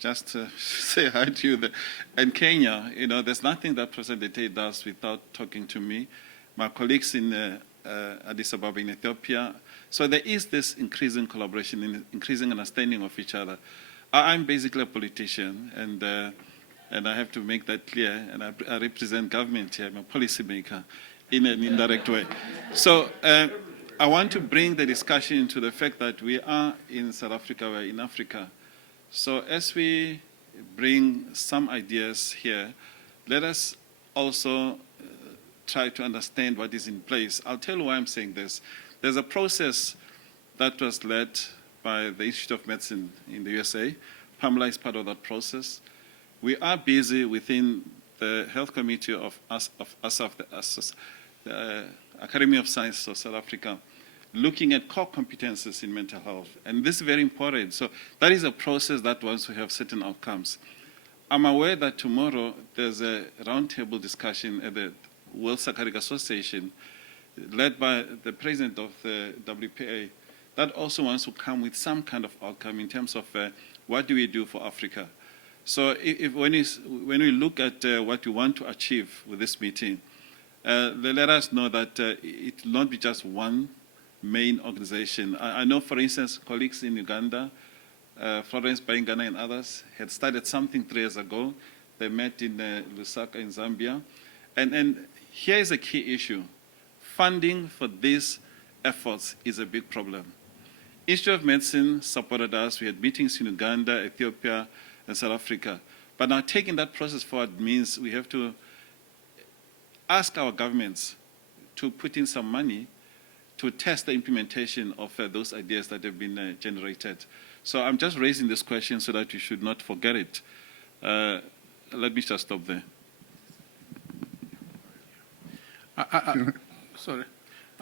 Just to say hi to you. In Kenya, there's nothing that Professor NDETEI does without talking to me. My colleagues in Addis Ababa in Ethiopia. So there is this increasing collaboration, increasing understanding of each other. I'm basically a politician, and I have to make that clear, and I represent government here. I'm a policymaker in an indirect way. So I want to bring the discussion into the fact that we are in South Africa, we're in Africa. So as we bring some ideas here, let us also try to understand what is in place. I'll tell you why I'm saying this. There's a process that was led by the Institute of Medicine in the USA. Pamela is part of that process. We are busy within the Health Committee of the Academy of Sciences of South Africa, looking at core competences in mental health. And this is very important. So that is a process that wants to have certain outcomes. I'm aware that tomorrow there's a roundtable discussion at the World Psychiatric Association, led by the president of the WPA, that also wants to come with some kind of outcome in terms of what do we do for Africa. So when we look at what we want to achieve with this meeting, let us know that it will not be just one main organization. I know, for instance, colleagues in Uganda, Florence Bayingana and others, had started something 3 years ago. They met in Lusaka in Zambia. And here is a key issue. Funding for these efforts is a big problem. Institute of Medicine supported us. We had meetings in Uganda, Ethiopia, and South Africa. But now taking that process forward means we have to ask our governments to put in some money to test the implementation of those ideas that have been generated. So I'm just raising this question so that you should not forget it. Let me just stop there. Sorry.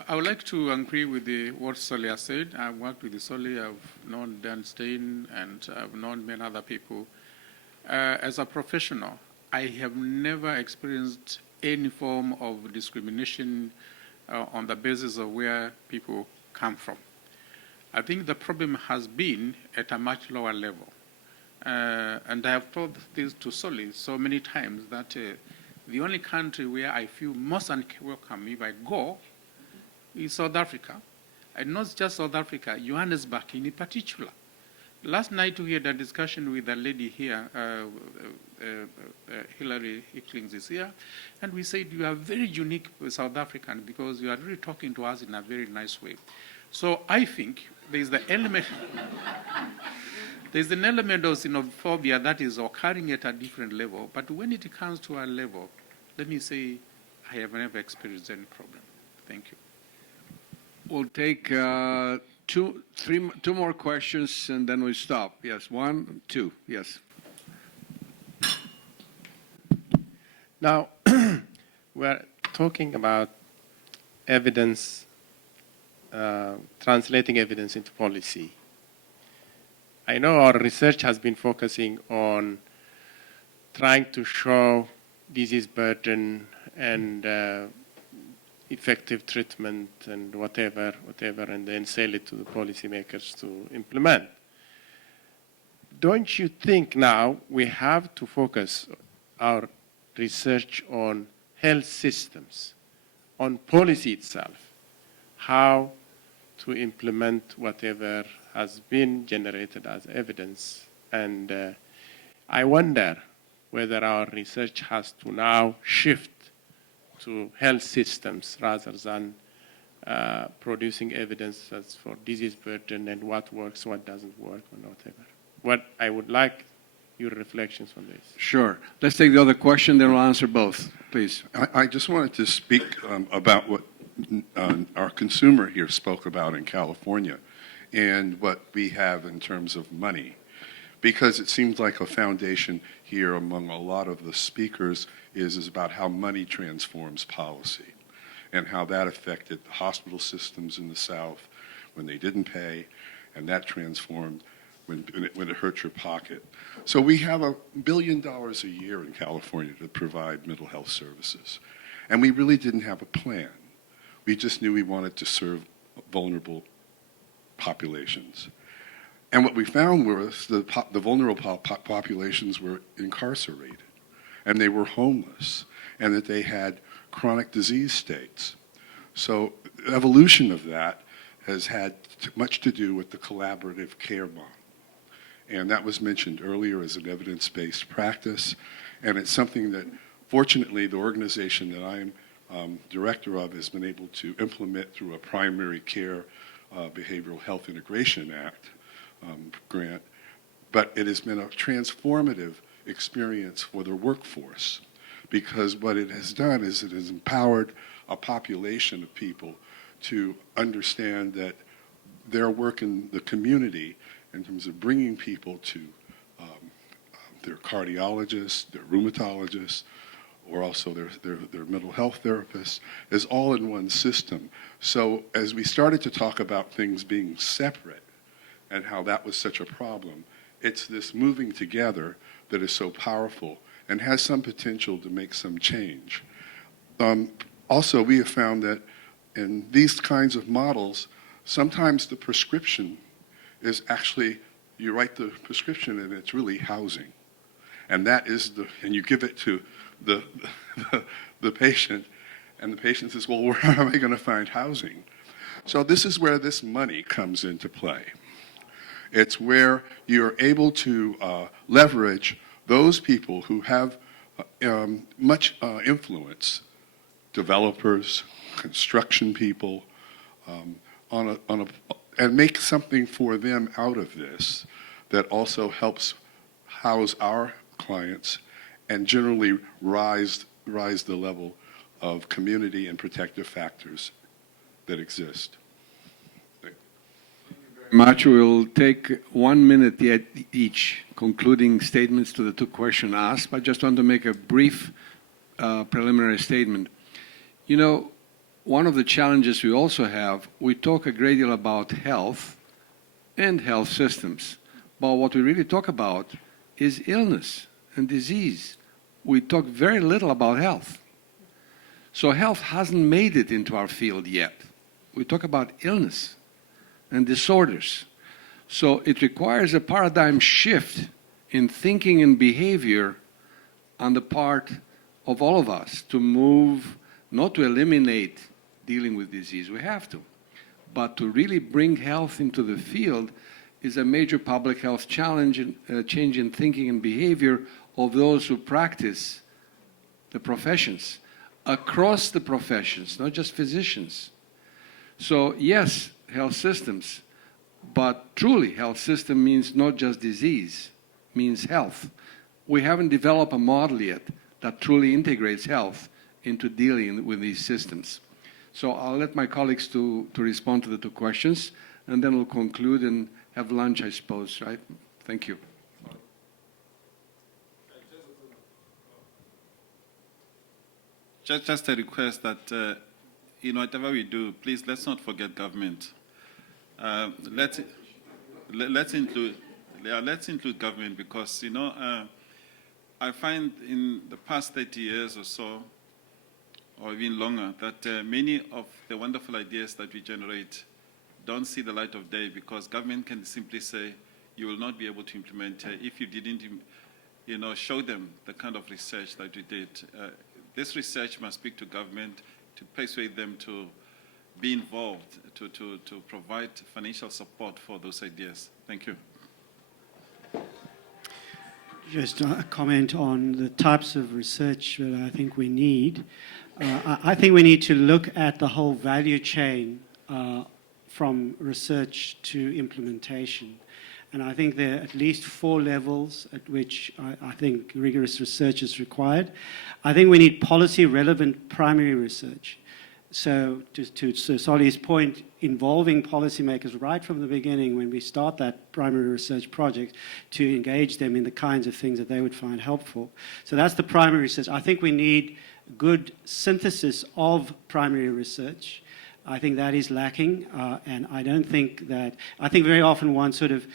I would like to agree with what Solly has said. I've worked with Solly, I've known Dan Stein, and I've known many other people. As a professional, I have never experienced any form of discrimination on the basis of where people come from. I think the problem has been at a much lower level. And I have told this to SOREL so many times that the only country where I feel most unwelcome if I go is South Africa. And not just South Africa, Johannesburg in particular. Last night we had a discussion with a lady here, Hillary Hicklings is here, and we said you are very unique with South African because you are really talking to us in a very nice way. So I think there's the element, there's an element of xenophobia that is occurring at a different level, but when it comes to our level, let me say I have never experienced any problem. Thank you. We'll take two more questions and then we stop. Yes, 1, 2, yes. Now, we're talking about evidence, translating evidence into policy. I know our research has been focusing on trying to show disease burden and effective treatment and whatever, and then sell it to the policymakers to implement. Don't you think now we have to focus our research on health systems, on policy itself, how to implement whatever has been generated as evidence? And I wonder whether our research has to now shift to health systems rather than producing evidence that's for disease burden and what works, what doesn't work, or whatever. What I would like your reflections on this. Sure. Let's take the other question, then we'll answer both, please. I just wanted to speak about what our consumer here spoke about in California and what we have in terms of money. Because it seems like a foundation here among a lot of the speakers is about how money transforms policy and how that affected the hospital systems in the South when they didn't pay, and that transformed when it hurt your pocket. So we have $1 billion a year in California to provide mental health services. And we really didn't have a plan. We just knew we wanted to serve vulnerable populations. And what we found was the vulnerable populations were incarcerated, and they were homeless, and that they had chronic disease states. So the evolution of that has had much to do with the collaborative care model. And that was mentioned earlier as an evidence-based practice, and it's something that, fortunately, the organization that I'm director of has been able to implement through a primary care behavioral health integration act grant, but it has been a transformative experience for the workforce, because what it has done is it has empowered a population of people to understand that their work in the community in terms of bringing people to their cardiologists, their rheumatologists, or also their mental health therapists, is all in one system. So as we started to talk about things being separate and how that was such a problem, it's this moving together that is so powerful and has some potential to make some change. Also, we have found that in these kinds of models, sometimes the prescription is actually, you write the prescription and it's really housing. And that is and you give it to the patient, and the patient says, well, where am I going to find housing? So this is where this money comes into play. It's where you're able to leverage those people who have much influence, developers, construction people, and make something for them out of this that also helps house our clients and generally rise the level of community and protective factors that exist. Much. We'll take 1 minute each, concluding statements to the two questions asked. I just want to make a brief preliminary statement. You know, one of the challenges we also have, we talk a great deal about health and health systems, but what we really talk about is illness and disease. We talk very little about health. So health hasn't made it into our field yet. We talk about illness. and disorders. So it requires a paradigm shift in thinking and behavior on the part of all of us to move, not to eliminate dealing with disease, we have to, but to really bring health into the field is a major public health challenge and change in thinking and behavior of those who practice the professions, across the professions, not just physicians. So yes, health systems, but truly health system means not just disease, means health. We haven't developed a model yet that truly integrates health into dealing with these systems. So I'll let my colleagues to respond to the two questions, and then we'll conclude and have lunch, I suppose, right? Thank you. Just a request that, whatever we do, please let's not forget government. Let's include government because, I find in the past 30 years or so, or even longer, that many of the wonderful ideas that we generate don't see the light of day because government can simply say, you will not be able to implement if you didn't, show them the kind of research that we did. This research must speak to government to persuade them to be involved, to provide financial support for those ideas. Thank you. Just a comment on the types of research that I think we need. I think we need to look at the whole value chain from research to implementation. And I think there are at least 4 levels at which I think rigorous research is required. I think we need policy-relevant primary research. So to Soli's point, involving policymakers right from the beginning when we start that primary research project to engage them in the kinds of things that they would find helpful. So that's the primary research. I think we need good synthesis of primary research. I think that is lacking, and I don't think that, I think very often one sort of,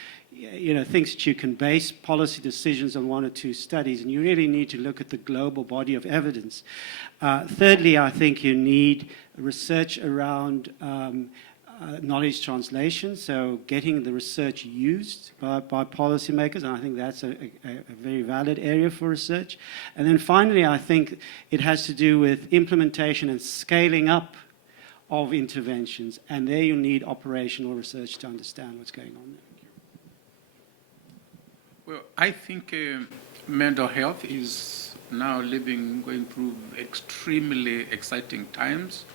thinks that you can base policy decisions on 1 or 2 studies, and you really need to look at the global body of evidence. Thirdly, I think you need research around knowledge translation, so getting the research used by policymakers, and I think that's a very valid area for research. And then finally, I think it has to do with implementation and scaling up of interventions, and there you need operational research to understand what's going on there. Well, I think mental health is now going through extremely exciting times,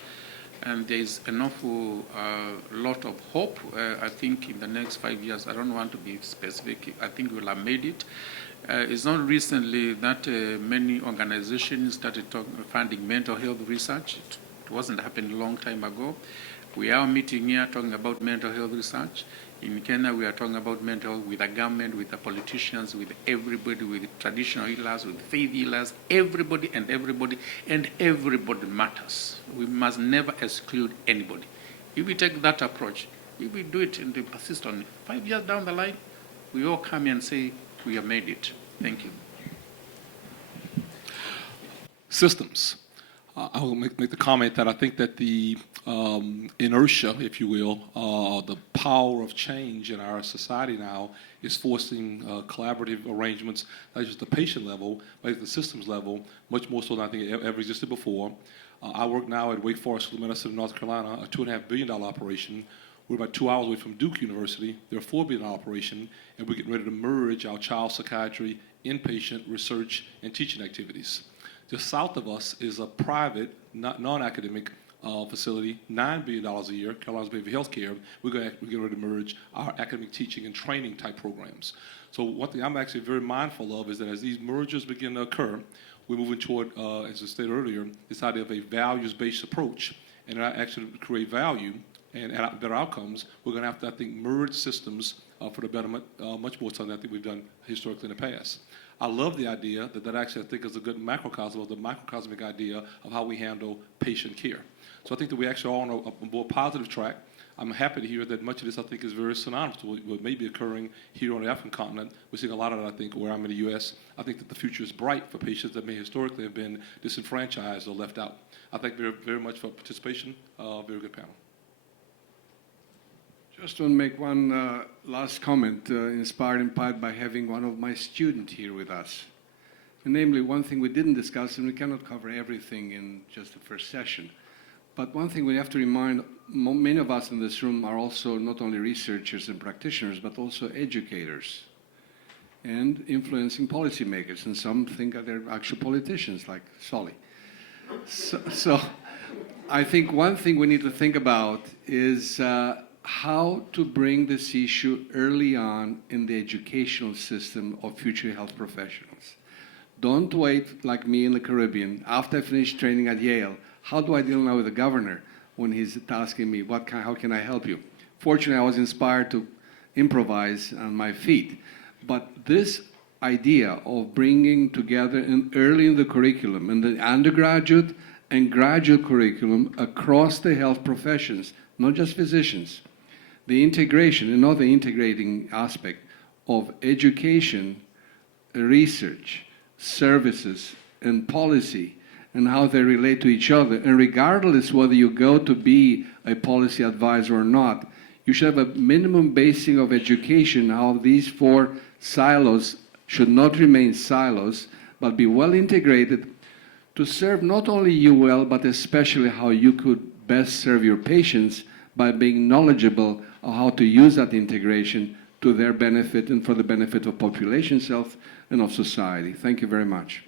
and there is an awful lot of hope. I think in the next 5 years, I don't want to be specific, I think we'll have made it. It's not recently that many organizations started funding mental health research. It wasn't happening a long time ago. We are meeting here talking about mental health research. In Kenya, we are talking about mental health with the government, with the politicians, with everybody, with traditional healers, with faith healers, everybody, and everybody matters. We must never exclude anybody. If we take that approach, if we do it and we persist on it, 5 years down the line, we all come and say, we have made it. Thank you. Systems. I will make the comment that I think that the inertia, if you will, the power of change in our society now is forcing collaborative arrangements, not just at the patient level, but at the systems level, much more so than I think it ever existed before. I work now at Wake Forest School of Medicine in North Carolina, a $2.5 billion operation. We're about 2 hours away from Duke University. They're a $4 billion operation, and we're getting ready to merge our child psychiatry, inpatient research, and teaching activities. Just south of us is a private, non-academic facility, $9 billion a year, Carolina's Behavioral Health Care. We're getting ready to merge our academic teaching and training type programs. So one thing I'm actually very mindful of is that as these mergers begin to occur, we're moving toward, as I stated earlier, this idea of a values-based approach. And actually to create value and better outcomes, we're going to have to, I think, merge systems for the betterment, much more so than I think we've done historically in the past. I love the idea that actually I think is a good macrocosm of the microcosmic idea of how we handle patient care. So I think that we actually are on a more positive track. I'm happy to hear that much of this I think is very synonymous to what may be occurring here on the African continent. We're seeing a lot of that I think where I'm in the U.S. I think that the future is bright for patients that may historically have been disenfranchised or left out. I thank very, very much for participation. Very good panel. Just want to make one last comment, inspired in part by having one of my students here with us. And namely, one thing we didn't discuss, and we cannot cover everything in just the first session, but one thing we have to remind, many of us in this room are also not only researchers and practitioners, but also educators and influencing policymakers, and some think that they're actual politicians, like Solly. So I think one thing we need to think about is how to bring this issue early on in the educational system of future health professionals. Don't wait like me in the Caribbean. After I finished training at Yale, how do I deal now with the governor when he's asking me, how can I help you? Fortunately, I was inspired to improvise on my feet. But this idea of bringing together early in the curriculum, in the undergraduate and graduate curriculum across the health professions, not just physicians, the integration, and not the integrating aspect of education, research, services, and policy, and how they relate to each other. And regardless whether you go to be a policy advisor or not, you should have a minimum basing of education, how these four silos should not remain silos, but be well integrated to serve not only you well, but especially how you could best serve your patients by being knowledgeable of how to use that integration to their benefit and for the benefit of population health and of society. Thank you very much.